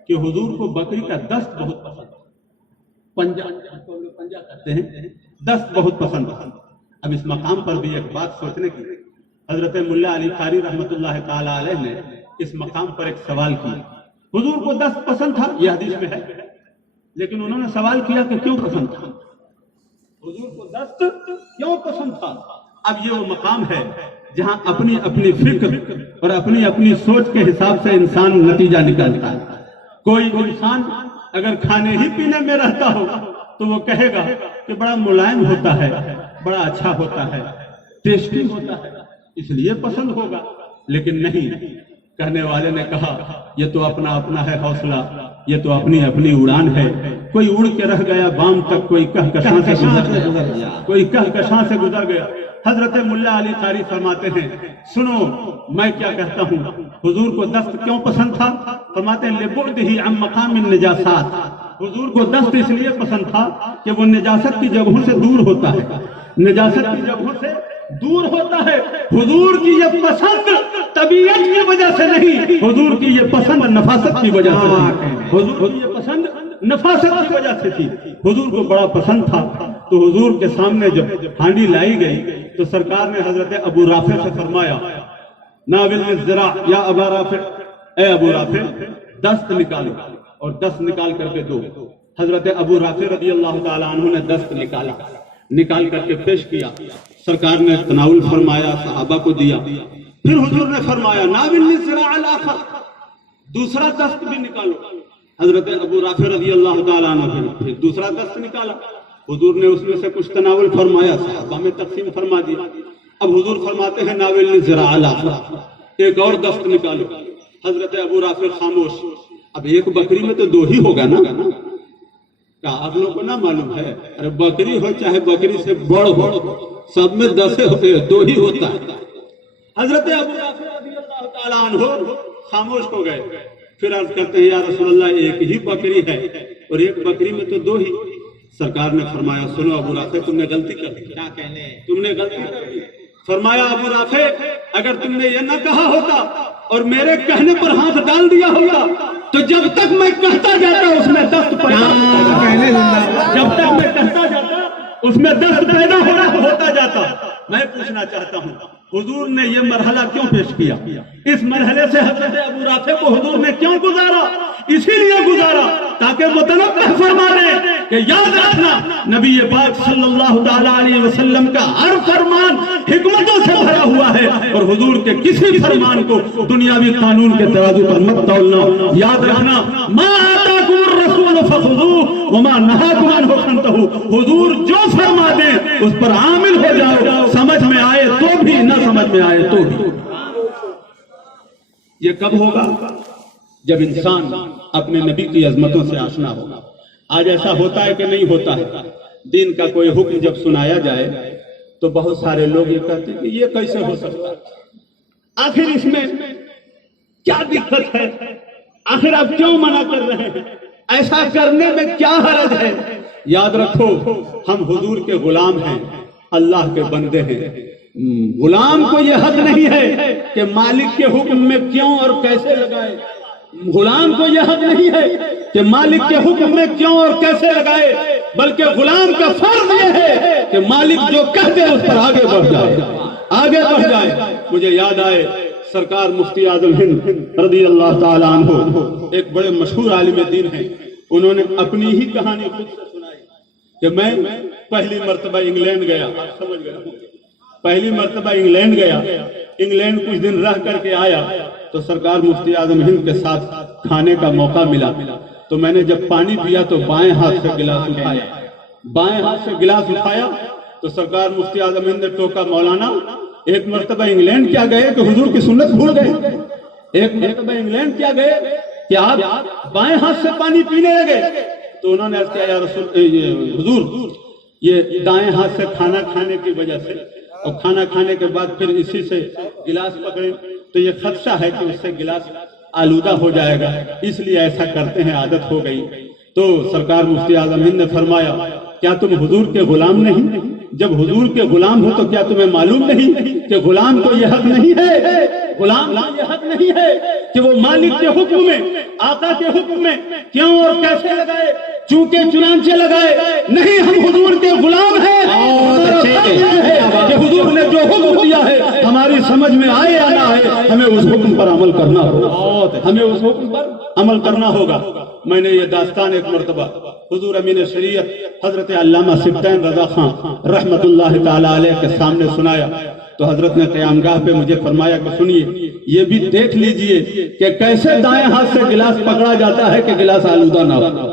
کہ حضور کو بکری کا دست بہت پسند تھا. پنجہ کرتے ہیں، دست بہت پسند تھا. اب اس مقام پر بھی ایک بات سوچنے کی، حضرت ملا علی قاری رحمت اللہ تعالی علیہ نے اس مقام پر ایک سوال کیا. حضور کو دست پسند تھا، یہ حدیث میں ہے، لیکن انہوں نے سوال کیا کہ کیوں پسند تھا، حضور کو دست کیوں پسند تھا. اب یہ وہ مقام ہے جہاں اپنی اپنی فکر اور اپنی اپنی سوچ کے حساب سے انسان نتیجہ نکالتا ہے. کوئی انسان اگر کھانے ہی پینے میں رہتا ہو تو وہ کہے گا کہ بڑا ملائم ہوتا ہے، بڑا اچھا ہوتا ہے، ٹیسٹی ہوتا ہے، اس لیے پسند ہوگا. لیکن نہیں، کہنے والے نے کہا یہ تو اپنا اپنا ہے حوصلہ، یہ تو اپنی اپنی اڑان ہے. کوئی اڑ کے رہ گیا بام تک، کوئی کہکشاں سے گزر گیا، کوئی کہکشاں سے گزر گیا. حضرت ملا علی قاری فرماتے ہیں سنو میں کیا کہتا ہوں. حضور کو دست کیوں پسند تھا؟ فرماتے ہیں لبعدہ عن مقام النجاسات. حضور کو دست اس لیے پسند تھا کہ وہ نجاست کی جگہوں سے دور ہوتا ہے، نجاست کی جگہوں سے دور ہوتا ہے. حضور کی یہ پسند طبیعت کی وجہ سے نہیں، حضور کی یہ پسند نفاست کی وجہ سے تھی. حضور کی یہ پسند نفاست کی وجہ سے تھی. حضور کو بڑا پسند تھا. تو حضور کے سامنے جب ہانڈی لائی گئی تو سرکار نے حضرت ابو رافع سے فرمایا ناول الذراع یا ابا رافع، اے ابو رافع دست نکالو اور دست نکال کر کے دو. حضرت ابو رافع رضی اللہ تعالی عنہ نے دست نکال کر کے پیش کیا. سرکار نے تناول فرمایا، صحابہ کو دیا. پھر حضور نے فرمایا ناول الذراع الاخر، دوسرا دست بھی نکالو. حضرت ابو رافع رضی اللہ تعالی عنہ پھر دوسرا دست نکالا. حضور نے اس میں سے کچھ تناول فرمایا، صحابہ میں تقسیم فرما دیا. اب حضور فرماتے ہیں ناول الذراع الاخر، ایک اور دست نکالو. حضرت ابو رافع خاموش. اب ایک بکری میں تو دو ہی ہوگا نا، کیا آپ لوگوں کو نہ معلوم ہے؟ ارے بکری ہو چاہے بکری سے بڑ ہو، سب میں 10 ہوتے، دو ہی ہوتا ہے. حضرت ابو رافع رضی اللہ تعالی عنہ خاموش ہو گئے. پھر عرض کرتے ہیں یا رسول اللہ ایک ہی بکری ہے اور ایک بکری میں تو دو ہی. سرکار نے فرمایا سنو ابو رافع تم نے غلطی کر دی. کیا کہنے؟ تم نے غلطی کر دی. فرمایا ابو رافع اگر تم نے یہ نہ کہا ہوتا اور میرے کہنے پر ہاتھ ڈال دیا ہوتا تو جب تک میں کہتا جاتا اس میں دست پیدا جب تک میں کہتا جاتا اس میں دست پیدا ہوتا جاتا. میں پوچھنا چاہتا ہوں حضور نے یہ مرحلہ کیوں پیش کیا؟ اس مرحلے سے حضرت ابو رافع کو حضور نے کیوں گزارا؟ اسی لیے گزارا تاکہ متنبہ فرما دے کہ یاد رکھنا نبی پاک صلی اللہ تعالی علیہ وسلم کا ہر فرمان حکمتوں سے بھرا ہوا ہے اور حضور کے کسی فرمان کو دنیاوی قانون کے ترازو پر مت تولنا. یاد رکھنا ما آتاکم الرسول فخذوه وما نهاکم عنہ فانتہوا. حضور جو فرما دیں اس پر عامل ہو جاؤ، سمجھ میں آئے تو بھی نہ سمجھ میں آئے تو بھی. یہ کب ہوگا؟ جب انسان اپنے نبی کی عظمتوں سے آشنا ہوگا. آج ایسا ہوتا ہے کہ نہیں ہوتا ہے؟ دین کا کوئی حکم جب سنایا جائے تو بہت سارے لوگ یہ کہتے ہیں کہ یہ کیسے ہو سکتا ہے، آخر اس میں کیا دقت ہے، آخر آپ کیوں منع کر رہے ہیں، ایسا کرنے میں کیا حرج ہے؟ یاد رکھو ہم حضور کے غلام ہیں، اللہ کے بندے ہیں. غلام کو یہ حق نہیں ہے کہ مالک کے حکم میں کیوں اور کیسے لگائے. غلام کو یہ حق نہیں ہے کہ مالک کے حکم میں کیوں اور کیسے لگائے، بلکہ غلام کا فرض یہ ہے کہ مالک جو کہتے اس پر آگے بڑھ جائے، آگے بڑھ جائے. مجھے یاد آئے سرکار مفتی اعظم ہند رضی اللہ تعالی عنہ ایک بڑے مشہور عالم دین ہیں. انہوں نے اپنی ہی کہانی خود سے سنائی کہ میں پہلی مرتبہ انگلینڈ گیا. آپ سمجھ گئے پہلی مرتبہ انگلینڈ گیا، انگلینڈ کچھ دن رہ کر کے آیا تو سرکار مفتی اعظم ہند کے ساتھ کھانے کا موقع ملا، تو میں نے جب پانی پیا تو بائیں ہاتھ سے گلاس اٹھایا، بائیں ہاتھ سے گلاس اٹھایا تو سرکار مفتی اعظم ہند نے ٹوکا، مولانا ایک مرتبہ انگلینڈ کیا گئے کہ حضور کی سنت بھول گئے، ایک مرتبہ انگلینڈ کیا گئے کہ آپ بائیں ہاتھ سے پانی پینے لگے؟ تو انہوں نے عرض کیا، یا رسول حضور یہ دائیں ہاتھ سے کھانا کھانے کی وجہ سے اور کھانا کھانے کے بعد پھر اسی سے گلاس پکڑے تو یہ خدشہ ہے کہ اس سے گلاس آلودہ ہو جائے گا، اس لیے ایسا کرتے ہیں، عادت ہو گئی۔ تو سرکار مفتی اعظم ہند نے فرمایا، کیا تم حضور کے غلام نہیں؟ جب حضور کے غلام ہو تو کیا تمہیں معلوم نہیں کہ غلام کو یہ حق نہیں ہے، غلام کو یہ حق نہیں ہے کہ وہ مالک کے حکم میں، آقا کے حکم میں کیوں اور کیسے لگائے، چونکہ چنانچہ لگائے؟ نہیں، ہم حضور کے غلام ہیں، کہ حضور نے جو حکم دیا ہے ہماری سمجھ میں آئے یا نہ آئے، ہمیں اس حکم پر عمل کرنا ہوگا، ہمیں اس حکم پر عمل کرنا ہوگا۔ میں نے یہ داستان ایک مرتبہ حضور امین شریعت حضرت علامہ سبطین رضا خان رحمت اللہ تعالی علیہ کے سامنے سنایا تو حضرت نے قیام گاہ پہ مجھے فرمایا کہ سنیے، یہ بھی دیکھ لیجئے کہ کیسے دائیں ہاتھ سے گلاس پکڑا جاتا ہے کہ گلاس آلودہ نہ ہو،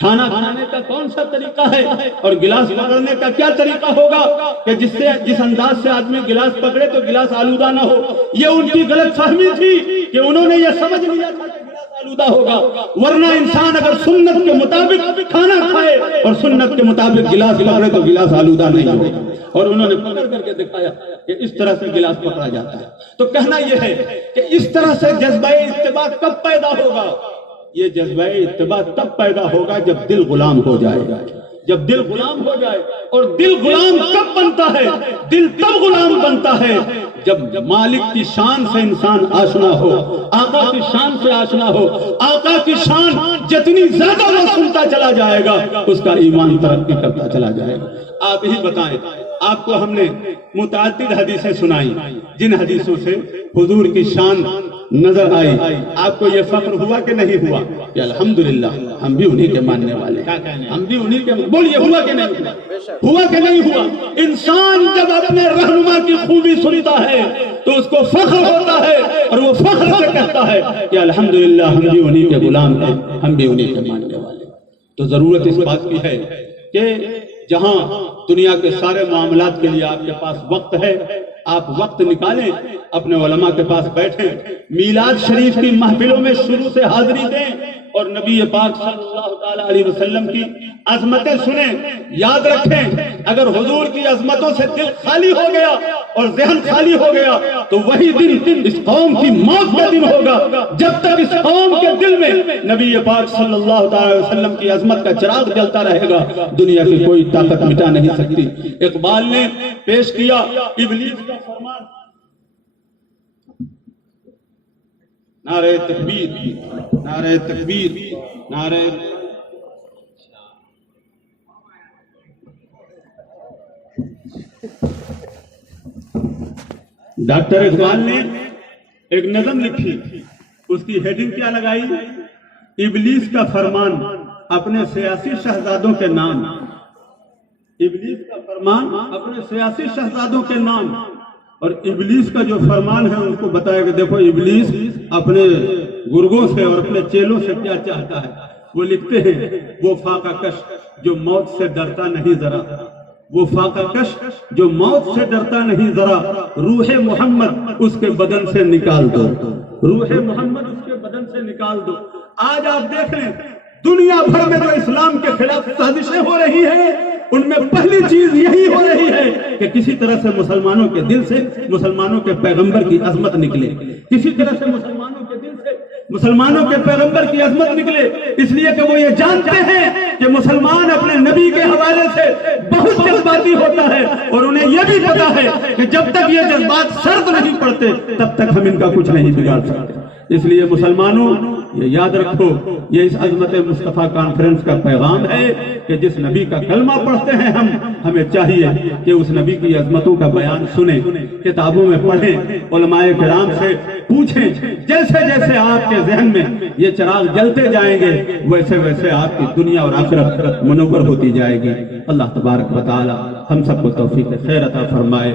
کھانا کھانے کا کون سا طریقہ ہے اور گلاس پکڑنے کا کیا طریقہ ہوگا کہ جس انداز سے آدمی گلاس پکڑے تو گلاس آلودہ نہ ہو۔ یہ ان کی غلط فہمی تھی کہ انہوں نے یہ سمجھ لیا تھا کہ گلاس آلودہ ہوگا، ورنہ انسان اگر سنت کے مطابق کھانا کھائے اور سنت کے مطابق گلاس پکڑے تو گلاس آلودہ نہیں ہوگا، اور انہوں نے پکڑ کر کے دکھایا کہ اس طرح سے گلاس پکڑا جاتا ہے۔ تو کہنا یہ ہے کہ اس طرح سے جذبہ اتباع کب پیدا ہوگا؟ یہ جذبہ اتباع تب پیدا ہوگا جب دل غلام ہو جائے گا، جب دل غلام ہو جائے۔ اور دل غلام کب بنتا ہے؟ دل تب غلام بنتا ہے جب مالک کی شان سے انسان آشنا ہو، آقا کی شان سے آشنا ہو۔ آقا کی شان جتنی زیادہ وہ سنتا چلا جائے گا اس کا ایمان ترقی کرتا چلا جائے گا۔ آپ ہی بتائیں، آپ کو ہم نے متعدد حدیثیں سنائی جن حدیثوں سے حضور کی شان نظر آئی، آپ کو یہ فخر ہوا کہ نہیں ہوا کہ الحمدللہ ہم بھی انہی کے ماننے والے ہیں، ہم بھی انہی کے، بولیے ہوا کہ نہیں ہوا کہ نہیں ہوا؟ انسان جب اپنے رہنما کی خوبی سنتا ہے تو اس کو فخر ہوتا ہے اور وہ فخر سے کہتا ہے کہ الحمدللہ ہم بھی انہی کے غلام ہیں، ہم بھی انہی کے ماننے والے ہیں۔ تو ضرورت اس بات کی ہے کہ جہاں دنیا کے سارے معاملات کے لیے آپ کے پاس وقت ہے، آپ وقت نکالیں، اپنے علماء کے پاس بیٹھیں، میلاد شریف کی محفلوں میں شروع سے حاضری دیں اور نبی پاک صلی اللہ تعالی علیہ وسلم کی عظمتیں سنیں۔ یاد رکھیں، اگر حضور کی عظمتوں سے دل خالی ہو گیا اور ذہن خالی ہو گیا تو وہی دن اس قوم کی موت کا دن ہوگا۔ جب تک اس قوم کے دل میں نبی پاک صلی اللہ تعالی علیہ وسلم کی عظمت کا چراغ جلتا رہے گا، دنیا کی کوئی طاقت مٹا نہیں سکتی۔ اقبال نے پیش کیا ابلیس کا فرمان، نعرہ تکبیر، نعرہ تکبیر، نعرہ ڈاکٹر اقبال نے ایک نظم لکھی، اس کی ہیڈنگ کیا لگائی؟ ابلیس کا فرمان اپنے سیاسی شہزادوں کے نام، ابلیس کا فرمان اپنے سیاسی شہزادوں کے نام۔ اور ابلیس کا جو فرمان ہے ان کو بتایا کہ دیکھو ابلیس اپنے گرگوں سے اور اپنے چیلوں سے کیا چاہتا ہے۔ وہ لکھتے ہیں، وہ فاقہ کش جو موت سے ڈرتا نہیں ذرا، وہ فاقہ کش جو موت سے ڈرتا نہیں ذرا، روح محمد اس کے بدن سے نکال دو، روح محمد اس کے بدن سے نکال دو۔ آج آپ دیکھ لیں دنیا بھر میں جو اسلام کے خلاف سازشیں ہو رہی ہیں ان میں پہلی چیز یہی ہو رہی ہے کہ کسی طرح سے مسلمانوں کے دل سے مسلمانوں کے پیغمبر کی عظمت نکلے، کسی طرح سے مسلمانوں کے دل سے مسلمانوں کے پیغمبر کی عظمت نکلے، اس لیے کہ وہ یہ جانتے ہیں کہ مسلمان اپنے نبی کے حوالے سے بہت جذباتی ہوتا ہے اور انہیں یہ بھی پتا ہے کہ جب تک یہ جذبات شرط نہیں پڑتے تب تک ہم ان کا کچھ نہیں بگاڑ سکتے۔ اس لیے مسلمانوں یہ یاد رکھو، یہ اس عظمت مصطفیٰ کانفرنس کا پیغام ہے کہ جس نبی کا کلمہ پڑھتے ہیں ہمیں چاہیے کہ اس نبی کی عظمتوں کا بیان سنیں، کتابوں میں پڑھیں، علماء کرام سے پوچھیں۔ جیسے جیسے آپ کے ذہن میں یہ چراغ جلتے جائیں گے ویسے ویسے آپ کی دنیا اور آخرت منور ہوتی جائے گی۔ اللہ تبارک و تعالی ہم سب کو توفیق خیر عطا فرمائے۔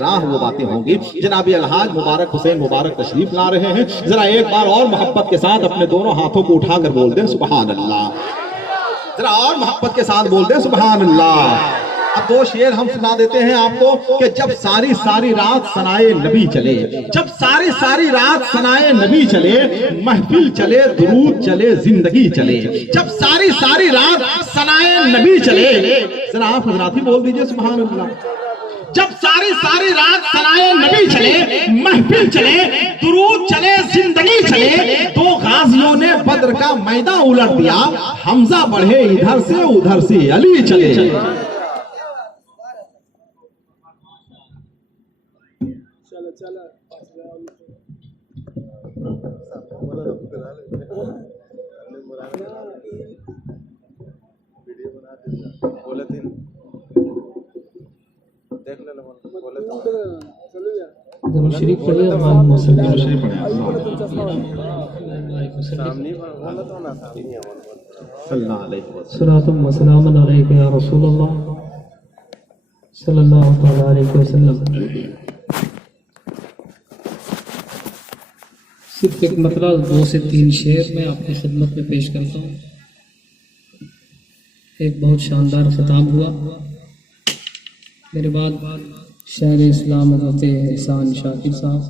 راہ وہ باتیں ہوں گی. جناب الحاج مبارک حسین مبارک تشریف لا رہے ہیں. ذرا ایک بار اور محبت کے ساتھ اپنے دونوں ہاتھوں کو اٹھا کر بول دیں سبحان اللہ. ذرا اور محبت کے ساتھ بول دیں سبحان اللہ. اب دو شعر ہم سنا دیتے ہیں آپ کو کہ جب ساری ساری رات ثنائے نبی چلے, جب ساری ساری رات ثنائے نبی چلے, محفل چلے درود چلے زندگی چلے. جب ساری ساری رات ثنائے نبی چلے, ذرا آپ حضرات ہی بول دیجئے سبحان اللہ. جب ساری ساری رات ثنائے نبی چلے, محفل چلے درود چلے زندگی چلے, دو غازیوں نے بدر کا میدان الٹ دیا, حمزہ بڑھے ادھر سے علی چلے. شریف پڑھیے اللہم صلی اللہ علیہ وسلم. صلاۃ و سلام علیک یا رسول اللہ صلی اللہ تعالی علیہ وسلم. صرف ایک مطلب 2 سے 3 شعر میں آپ کی خدمت میں پیش کرتا ہوں. ایک بہت شاندار خطاب ہوا, میرے بعد شاعر اسلام حضرت احسان شاکر صاحب,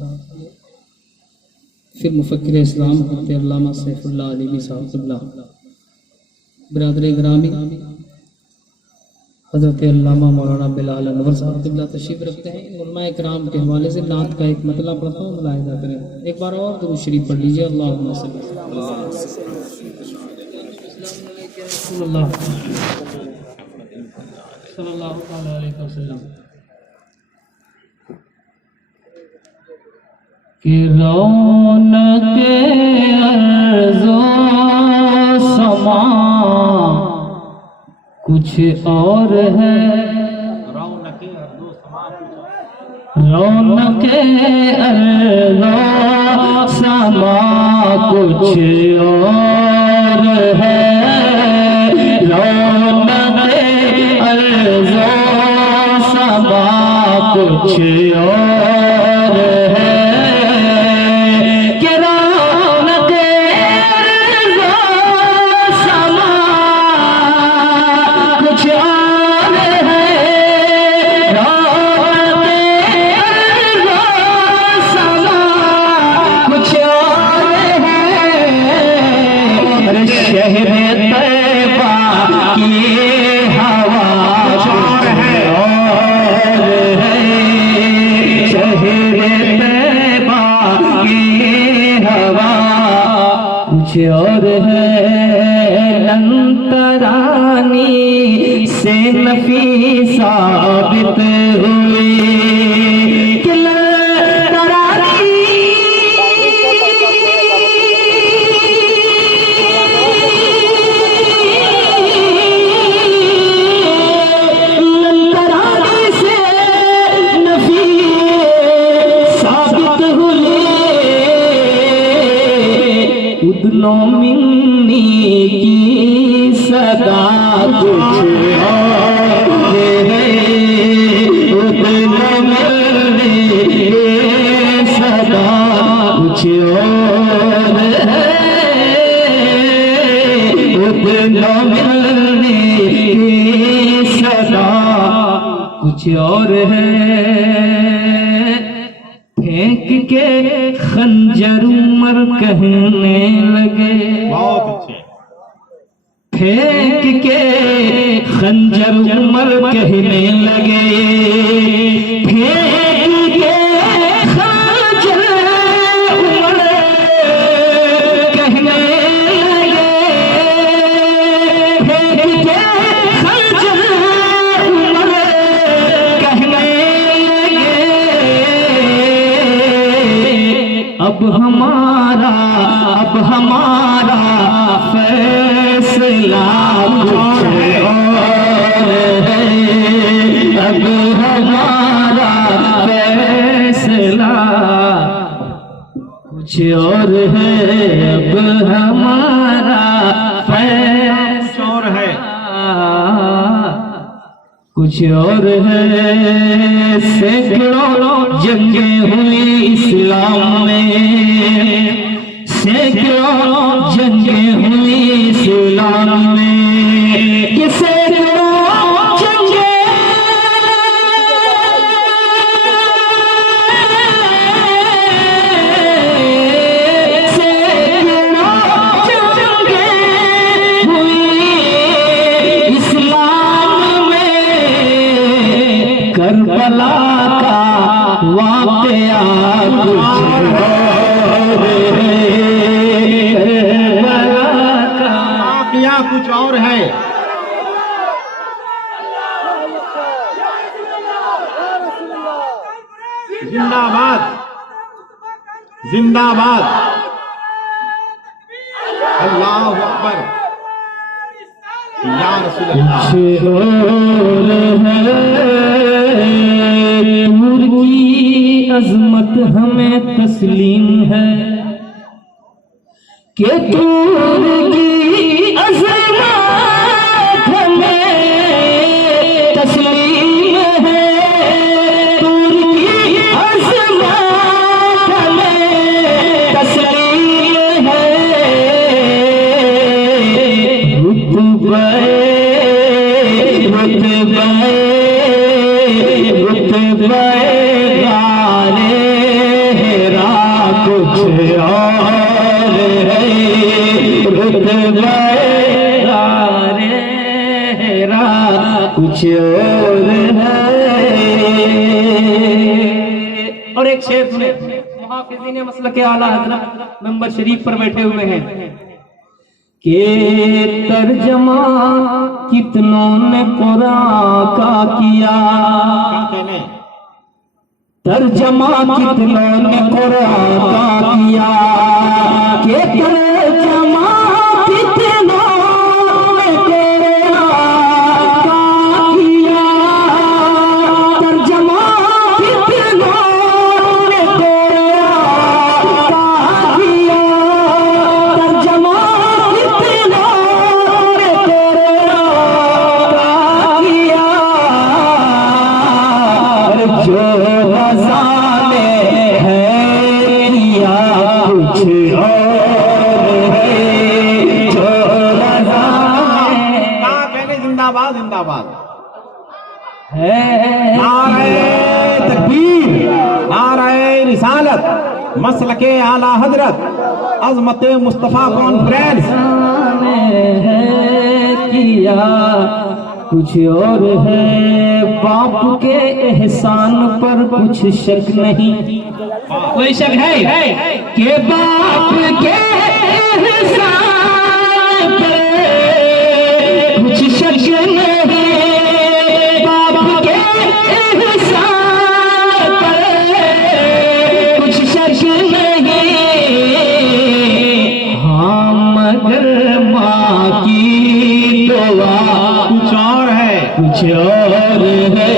پھر مفکر اسلام حضرت علامہ سیف اللہ علیوی صاحب قبلہ, برادر گرامی حضرت علامہ مولانا بلال انور صاحب قبلہ تشریف رکھتے ہیں. علماء کرام کے حوالے سے نعت کا ایک مطلب پڑھتا ہوں, ملاحظہ کریں. ایک بار اور درود شریف پڑھ لیجیے. اللہم صلی اللہ صلی اللہ علیہ وسلم. کہ رونق ارض و سما کچھ اور ہے, رونق ارض و سما کچھ اور ہے, رونق ارض و سما کچھ اور ہے. اور ہے لنترانی سے نفی ثابت ہوئی کہ لنترانی سے نفی ثابت ہوئی. ادنو منی کی صدا کچھ اور ہے, ادنو منی کی صدا کچھ اور ہے, ادنو منی کی صدا کچھ اور ہے. پھینک کے خنجر عمر کہنے لگے, پھینک کے خنجر عمر کہنے لگے, پھینک کے خنجر عمر کہنے لگے, پھینک کے خنجر عمر کہنے لگے. اب ہمارا فیصلہ کچھ اور ہے, اب ہمارا فیصلہ کچھ اور ہے, اب ہمارا فیصلہ کچھ اور ہے. سینکڑوں جنگیں ہوئی اسلام میں، سینکڑوں جنگیں ہوئی اسلام میں، کہ سینکڑوں جنگیں ہوئی اسلام میں. کربلا کا واقعہ کچھ واقعہ کچھ اور ہے. زندہ باد، زندہ باد، اللہ اکبر، یا رسول اللہ. نور کی عظمت ہمیں تسلیم ہے، کہ نور کی عظمت ہمیں تسلیم ہے، نور کی عظمت ہمیں تسلیم ہے. رتبہ غارِ حرا کچھ اور ہے، رتبہ غارِ حرا کچھ اور ہے. اور ایک شعر سنیں، محافظین مسلک اعلیٰ حضرت ممبر شریف پر بیٹھے ہوئے ہیں کہ ترجمہ کتنوں نے قرآن کا کیا، ترجمہ کتنوں نے قرآن کا کیا، کہ ترجمہ کتنوں نے قرآن کا کیا، ترجمہ کتنوں نے قرآن کا کیا، ترجمہ جو خزانے ہیں کیا کچھ اور ہے، جو خزانے کہنے زندہ باد، زندہ باد ہے. نعرہ تکبیر، نعرہ رسالت، مسلک اعلیٰ حضرت، عظمت مصطفیٰ کانفرنس. ہے کیا کچھ اور ہے. باپ کے احسان پر کچھ شک نہیں، کوئی شک ہے کہ باپ کے احسان پر کچھ شک نہیں، باپ کے احسان پر کچھ شک نہیں. ہاں مگر ماں کی دعا کچھ اور ہے، کچھ اور ہے.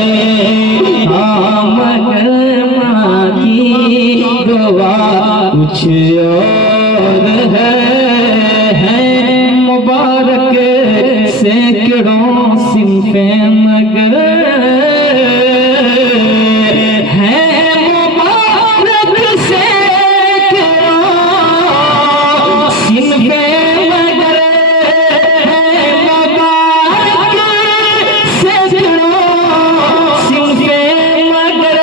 ہاں مگر ماں کی دعا کچھ اور ہے. مبارک سینکڑوں صنفیں مگر ہیں، مبارک سینکڑوں صنفیں مگر ہیں، مبارک سینکڑوں صنفیں مگر.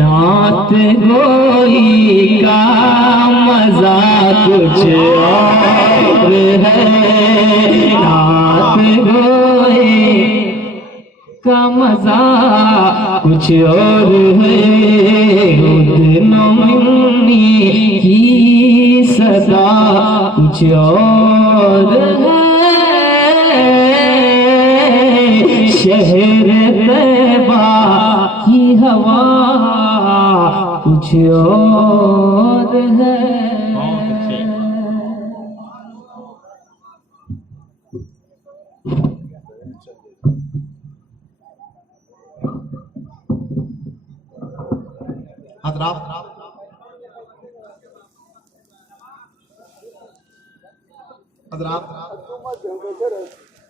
نعت گوئی کا مزہ کچھ اور ہے، نعت گوئی کا مزہ کچھ اور ہے. دنوں منی کی صدا کچھ اور ہے، شہر طیبہ کی ہوا کچھ اور ہے. حضرات حضرات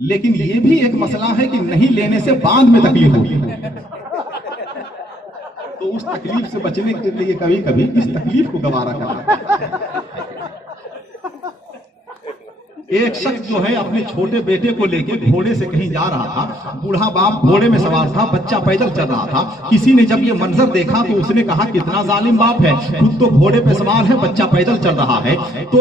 لیکن یہ بھی ایک مسئلہ ہے کہ نہیں لینے سے بعد میں تکلیف ہوتی ہے، تو اس تکلیف سے بچنے کے لیے کبھی کبھی اس تکلیف کو گوارا کرنا۔ ایک شخص جو ہے اپنے چھوٹے بیٹے کو لے کے گھوڑے سے کہیں جا رہا تھا، بوڑھا باپ گھوڑے میں سوار تھا، بچہ پیدل چل رہا تھا۔ کسی نے جب یہ منظر دیکھا تو اس نے کہا کتنا ظالم باپ ہے، خود تو گھوڑے پہ سوار ہے، بچہ پیدل چل رہا ہے۔ تو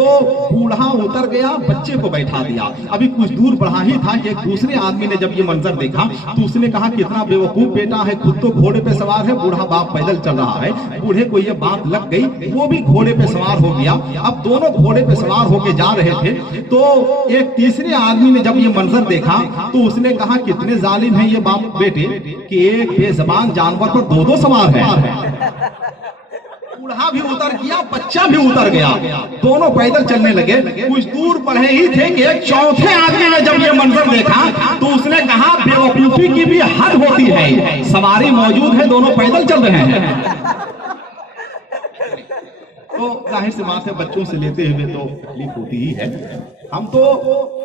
بوڑھا اتر گیا، بچے کو بیٹھا دیا۔ ابھی کچھ دور بڑھا ہی تھا کہ ایک دوسرے آدمی نے جب یہ منظر دیکھا تو اس نے کہا کتنا بیوقوف بیٹا ہے، خود تو گھوڑے پہ سوار ہے، بوڑھا باپ پیدل چل رہا ہے۔ بوڑھے کو یہ بات لگ گئی، وہ بھی گھوڑے پہ سوار ہو گیا۔ اب دونوں گھوڑے پہ سوار ہو کے جا رہے تھے تو ایک تیسرے آدمی نے جب یہ منظر دیکھا تو اس نے کہا کتنے ظالم ہیں یہ باپ بیٹے کہ ایک بے زبان جانور پر دو سوار ہے۔ بوڑھا بھی اتر گیا، بچہ بھی اتر گیا، دونوں پیدل چلنے لگے۔ کچھ دور پڑھے ہی تھے کہ ایک چوتھے آدمی نے جب یہ منظر دیکھا تو اس نے کہا بیوقوفی کی بھی حد ہوتی ہے، سواری موجود ہے، دونوں پیدل چل رہے ہیں۔ تو ظاہر سی بات ہے بچوں سے لیتے ہوئے تو تکلیف ہوتی ہی ہے۔ ہم تو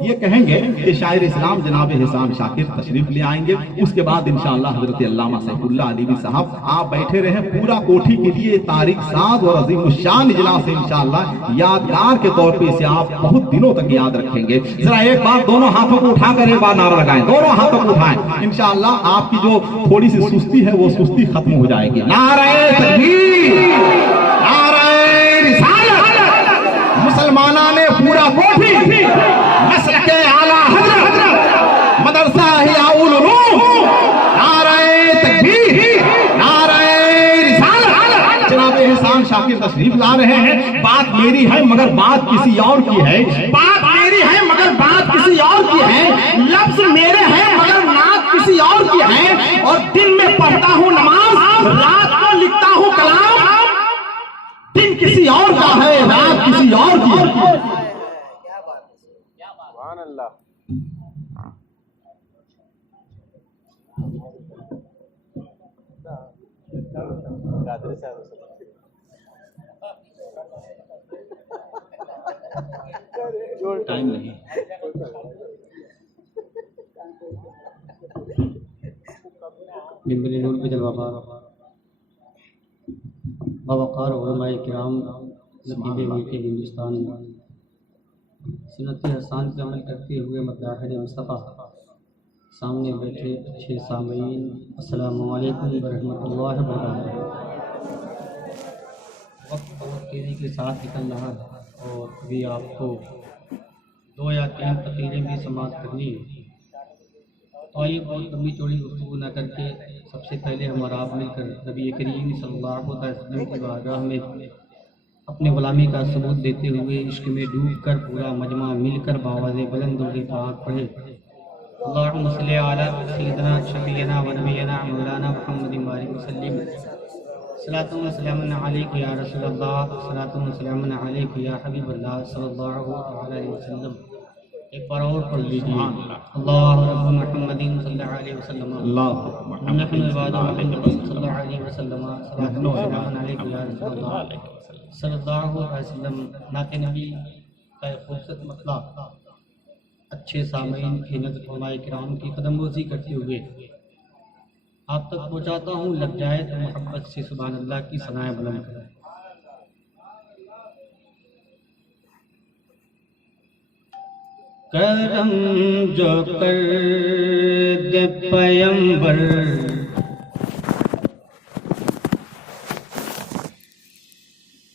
یہ کہیں گے کہ شاعر اسلام جناب احسان شاکر تشریف لے آئیں گے، اس کے بعد انشاءاللہ حضرت علامہ سیف اللہ علیوی صاحب آپ بیٹھے رہیں پورا کوٹھی کے لیے تاریخ ساز اور عظیم الشان اجلاس ہے انشاءاللہ، یادگار کے طور پہ اسے آپ بہت دنوں تک یاد رکھیں گے۔ ذرا ایک بار دونوں ہاتھوں کو اٹھا کر ایک بار نعرہ لگائیں، دونوں ہاتھوں کو اٹھائیں، انشاءاللہ آپ کی جو تھوڑی سی سستی ہے وہ سستی ختم ہو جائے گی۔ نعرہ تکبیر، نعرہ رسالت، مسلمانان پورا کوٹھی، مسلک اعلیٰ حضرت، مدرسہ احیاء العلوم، نعرہ تکبیر، نعرہ رسالت۔ جناب احسان شاکر تشریف لا رہے ہیں۔ بات میری ہے مگر بات کسی اور کی ہے، بات میری ہے مگر بات کسی اور کی ہے، لفظ میرے ہیں مگر نعت کسی اور کی ہے، اور دن میں پڑھتا ہوں نماز، رات کو لکھتا ہوں کلام، دن کسی اور کا ہے، رات کسی اور کی ہے۔ ٹائم نہیں۔ منبر نور پہ جلوہ بار باوقار علماء کرام نقیب ملک ہندوستان سنت احسان پہ عمل کرتے ہوئے مظاہر مصطفیٰ سامنے بیٹھے اچھے سامعین، السلام علیکم ورحمۃ اللہ وبرکاتہ۔ وقت بہت تیزی کے ساتھ نکل رہا ہے اور ابھی آپ کو 2 یا 3 تقریریں بھی سماعت کرنی ہے، تو آئیے بہت لمبی چوڑی گفتگو نہ کر کے سب سے پہلے ہم اور آپ مل کر نبی کریم صلی اللہ علیہ وسلم کی بارگاہ میں اپنے غلامی کا ثبوت دیتے ہوئے عشق میں ڈوب کر پورا مجمع مل کر بآواز بلند درود پاک پڑھے۔ اللہم صلی علی سیدنا شفیعنا و نبینا مولانا محمد وسلم، صلاۃ و سلام علیک یا رسول اللہ، صلاۃ و سلام علیک یا حبیب اللہ صلی اللہ علیہ وسلم۔ ایک بار اور پڑھ لیجیے، اللہ رب محمد صلی اللہ علیہ وسلم، نحن عباد محمد صلی اللہ علیہ وسلم، صلاۃ و سلام علیک یا رسول اللہ صلی اللہ علیہ وسلم۔ نعت نبی کا ایک خوبصورت مطلع اچھے سامعین کی نظر علماء کرام کی قدم بوسی کرتے ہوئے آپ تک پہنچاتا ہوں، لگ جائے تو محبت سے سبحان اللہ کی ثنائیں بلند کریں۔ کرم جو کر دے پیمبر،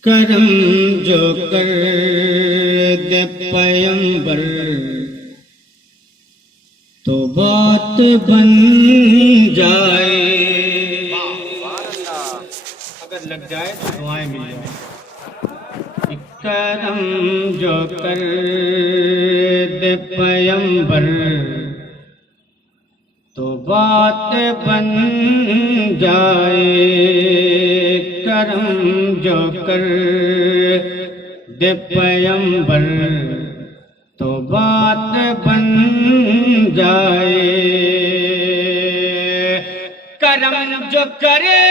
کرم جو کر دے پیمبر، تو بات بن جائے، اگر لگ جائے تو دعائیں مل جائیں۔ کرم جو کر دے پیمبر، تو بات بن جائے، کرم جو کر دے پیمبر، تو بات بن جائے، کرم جو کرے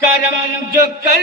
کرم جو کر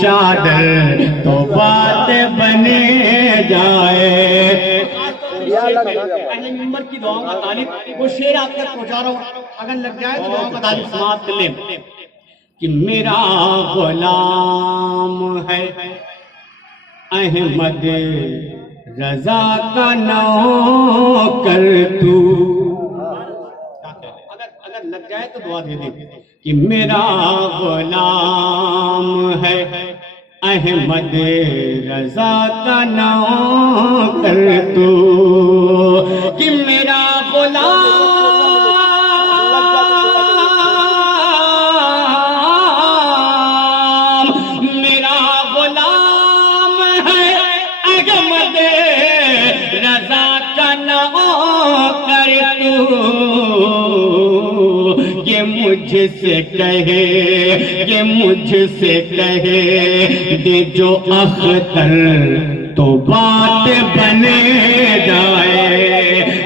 چادر تو بات بنے جائے. پہلے ممبر کی دعاؤں کا طالب وہ شعر آپ تک پہنچا رہا ہوں، اگر لگ جائے تو دعاؤں کا طالب سماعت کر لیں. کہ میرا غلام ہے احمد رضا کا نوکر تو. اگر لگ جائے تو دعا دے دیں. کہ میرا غلام ہے احمد رضا کا نوکر تو. کہ میرا غلام مجھ سے کہے کہ مجھ سے کہے دے جو اختر تو بات بنے جائے.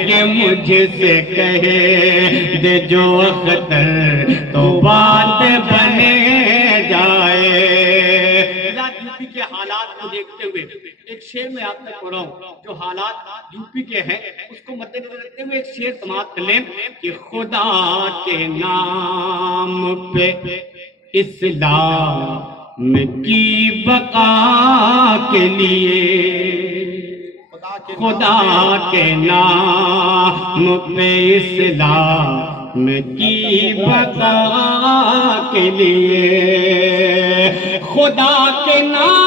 کہ مجھ سے کہے دے جو اختر تو بات بنے جائے. یوپی کے حالات کو دیکھتے ہوئے ایک شعر میں آپ تک پڑھا ہوں جو حالات یوپی کے ہیں اس کو مد نظر رکھتے ہوئے ایک شعر سماعت کر لیں. کہ خدا کے نام پہ اسلام کی بقا کے لیے، خدا کے نام پہ اسلام کی بقا کے لیے، خدا کے نام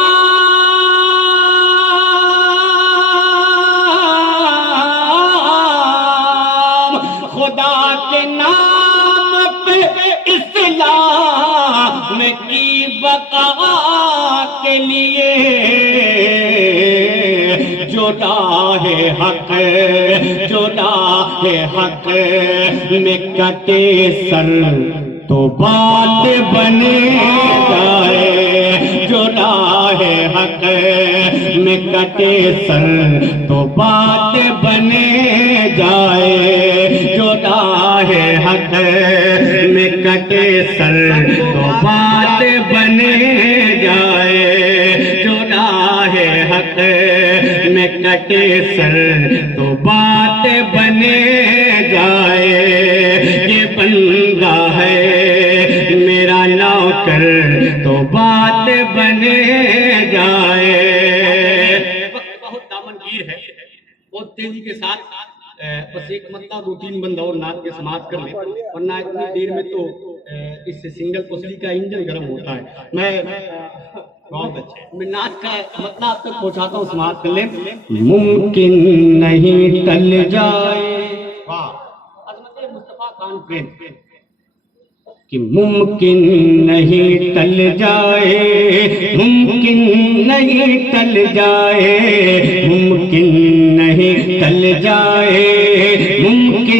اسلام کی بقا کے لیے جو راہ حق میں کٹے سر تو بات بنے جائے. جو راہ حق میں کٹے سر تو بات بنے جائے. جو راہ حق میں کٹے سر تو بات بنے جائے. جو راہ حق میں کٹے سر تو بات بنے جائے. یہ بندہ ہے میرا نوکر تو بات بنے جائے. بہت دامنگیر ہے، بہت تیزی کے ساتھ بس ایک مطلب 2-3 بندہ اور نعت کے سماعت کر لیں ورنہ اتنی دیر میں تو اس سے سنگل پسلی کا انجن گرم ہوتا ہے. میں نعت کا مطلب آپ تک پہنچاتا ہوں، سماعت کر لیں. ممکن نہیں ٹل جائے. عظمت مصطفیٰ خان پریم. کہ ممکن نہیں ٹل جائے، ممکن نہیں ٹل جائے، ممکن نہیں ٹل جائے، ممکن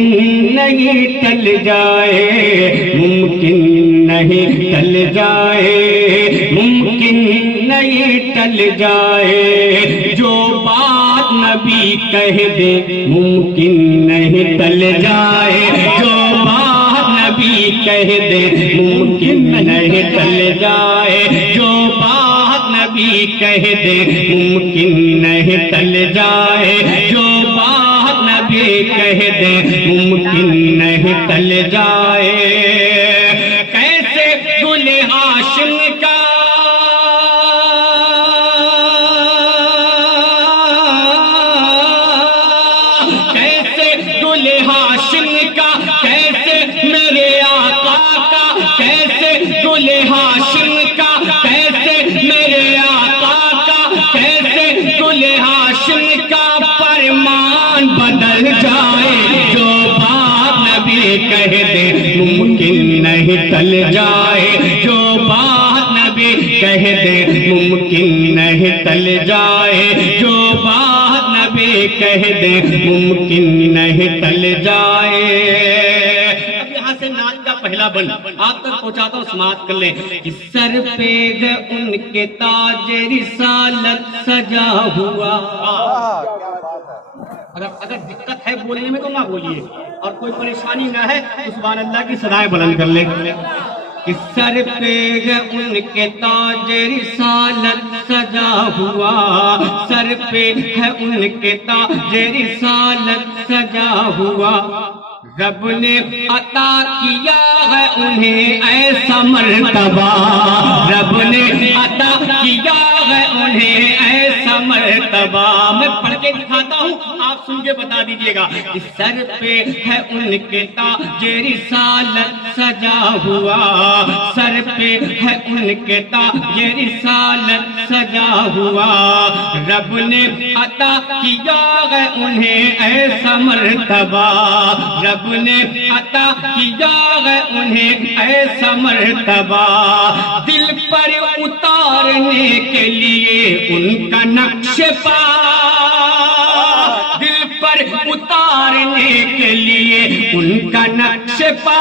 نہیں ٹل جائے، ممکن نہیں ٹل جائے، ممکن نہیں ٹل جائے. جو بات نبی کہہ دے ممکن نہیں ٹل جائے. جو نبی کہہ دے ممکن نہیں ٹل جائے. جو بات نبی کہہ دے ممکن نہیں ٹل جائے. جو بات نبی کہہ دے ممکن نہیں ٹل جائے. کیسے گل ہاشم کا کیسے گل ہاشم کا کیسے میرے آقا کا کیسے گل ہاشم کا کیسے میرے آقا کا کیسے گل ہاشم کا فرمان بدل جائے. جو بات نبی کہہ دے ممکن نہیں ٹل جائے. جو بات نبی کہہ دے ممکن نہیں ٹل جائے. جو بات نبی کہہ دے ممکن نہیں ٹل جائے. سے نعت کا پہلا بند آپ تک پہنچاتا ہوں، سماعت کر لیں. سر پہ ان کے تاج رسالت سجا ہوا. اگر دقت ہے بولنے میں تو نہ بولیے اور کوئی پریشانی نہ ہے تو سبحان اللہ کی صدائیں بلند کر لیں. کہ سر پہ ہے ان کے تاج رسالت سجا ہوا، سر پہ ہے ان کے تاج رسالت سجا ہوا، رب نے عطا کیا ہے انہیں ایسا مرتبہ، رب نے عطا کیا ہے انہیں ایسا مرتبہ۔ میں پڑھ کے دکھاتا ہوں، آپ سن کے بتا دیجئے گا کہ سر پہ ہے ان کے تاج رسالت سجا ہوا، سر پہ ہے ان کے تاج رسالت سجا ہوا، رب نے عطا کیا ہے انہیں ایسا مرتبہ، رب نے عطا کیا ہے انہیں ایسا مرتبہ، دل پر اتارنے کے لیے ان کا نقش پا، دل پر اتارنے کے لیے ان کا نقش پا،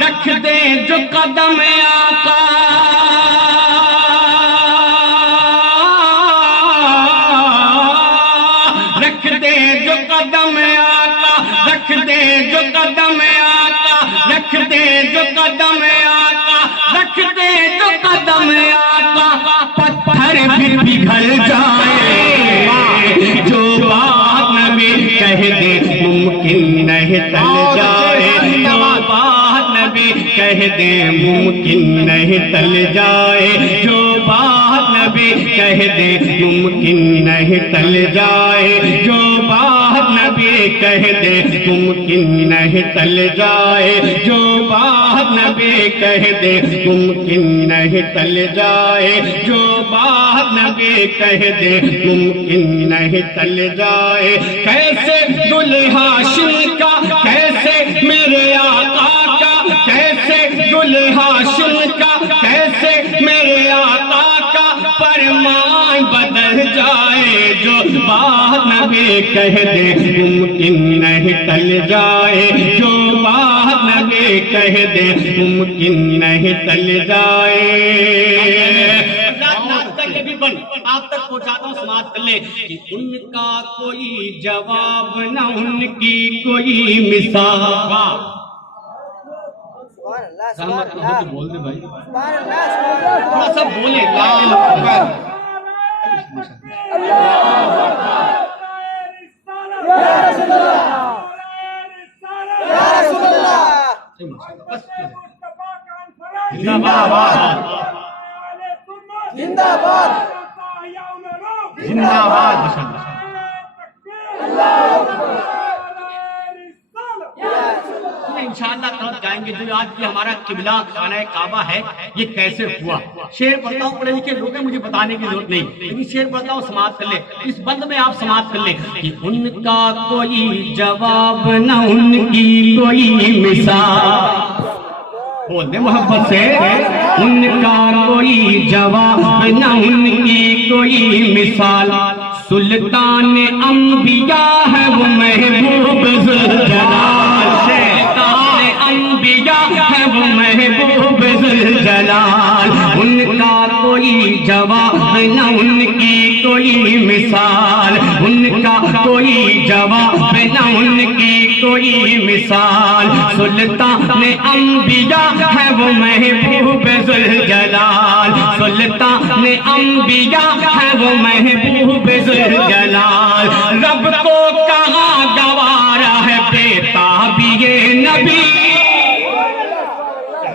رکھ دیں جو قدم آقا، رکھ دیں جو قدم آقا، رکھ دیں جو قدم آقا، رکھ دیں جو قدم آقا، رکھ دیں جو قدم آقا، پتھر بھی پگھل جائے، جو بات نبی کہہ دے ممکن نہیں ٹل جائے، جو بات نبی کہہ دے ممکن نہیں ٹل جائے، جو بات نبی کہہ دے ممکن نہیں ٹل جائے، جو بات نبی کہہ دے ممکن نہیں ٹل جائے، جو بات نبی کہہ دے ممکن نہیں ٹل جائے، جو بات نبی کہہ دے ممکن نہیں ٹل جائے، کیسے گل ہاشم کا، کیسے میرے آقا کا، کیسے گل ہاشم کا، کیسے میرے آقا کا فرمان بدل جائے، جو بات نبی کہہ دے ممکن نہیں ٹل جائے، جو بات نبی کہہ دے ممکن نہیں ٹل جائے۔ آپ تک پہنچاتا ہوں، سماعت کر لے کہ ان کا کوئی جواب نہ ان کی کوئی مثال، بول دے بھائی تھوڑا سا بولے، زندہ باد زندہ باد زندہ باد، انشاءاللہ طرف جائیں گے جو آج کی ہمارا قبلہ خانہ کعبہ ہے یہ کیسے ہوا۔ شعر پڑھتا ہوں، پڑھے لکھے لوگ ہیں، مجھے بتانے کی ضرورت نہیں، لیکن شعر پڑھتا ہوں، سماعت کر لیں، اس بند میں آپ سماعت کر لیں کہ ان کا کوئی جواب نہ ان کی کوئی مثال، بول دیں محبت سے، ان کا کوئی جواب نہ ان کی کوئی مثال، سلطان انبیاء ہے وہ محبوب ذوالجلال، سلطان انبیاء ہے وہ محبوب ذوالجلال، ان کا کوئی جواب نہ ان کی کوئی مثال، ان کا کوئی جواب نہ ان کی کوئی مثال، سلطان انبیاء ہے وہ محبوب ذوالجلال، سلطان انبیاء ہے وہ محبوب ذوالجلال، رب کو کہاں گوارا ہے بےتاب یہ نبی،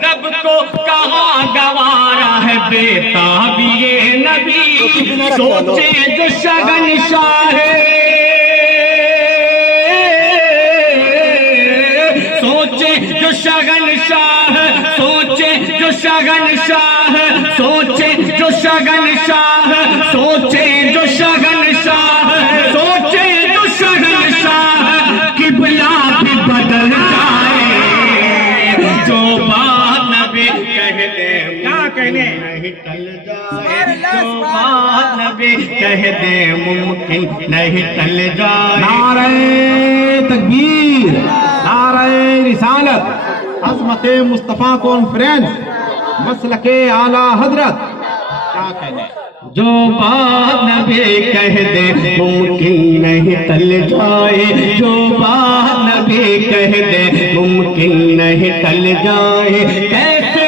رب کو کہاں گوارا ہے بےتاب یہ نبی، سوچے جو شہنشاہ ہے، سوچے جو شہنشاہ، سوچے جو شہنشاہ، سوچے جو شہنشاہ، سوچے جو شہنشاہ، سوچے جو شہنشاہ، قبلہ بھی بدل جائے، جو بات نبی کہہ دے کیا کہنے نہیں ٹل جائے، جو بات نبی کہہ دے ممکن نہیں ٹل جائے۔ نعرہ تکبیر، نعرہ رسالت، عظمت مصطفیٰ کانفرنس، مسلک اعلیٰ حضرت، کیا کہنے، جو بات نبی کہہ دے ممکن نہیں ٹل جائے، جو بات نبی کہہ دے ممکن نہیں ٹل جائے، کیسے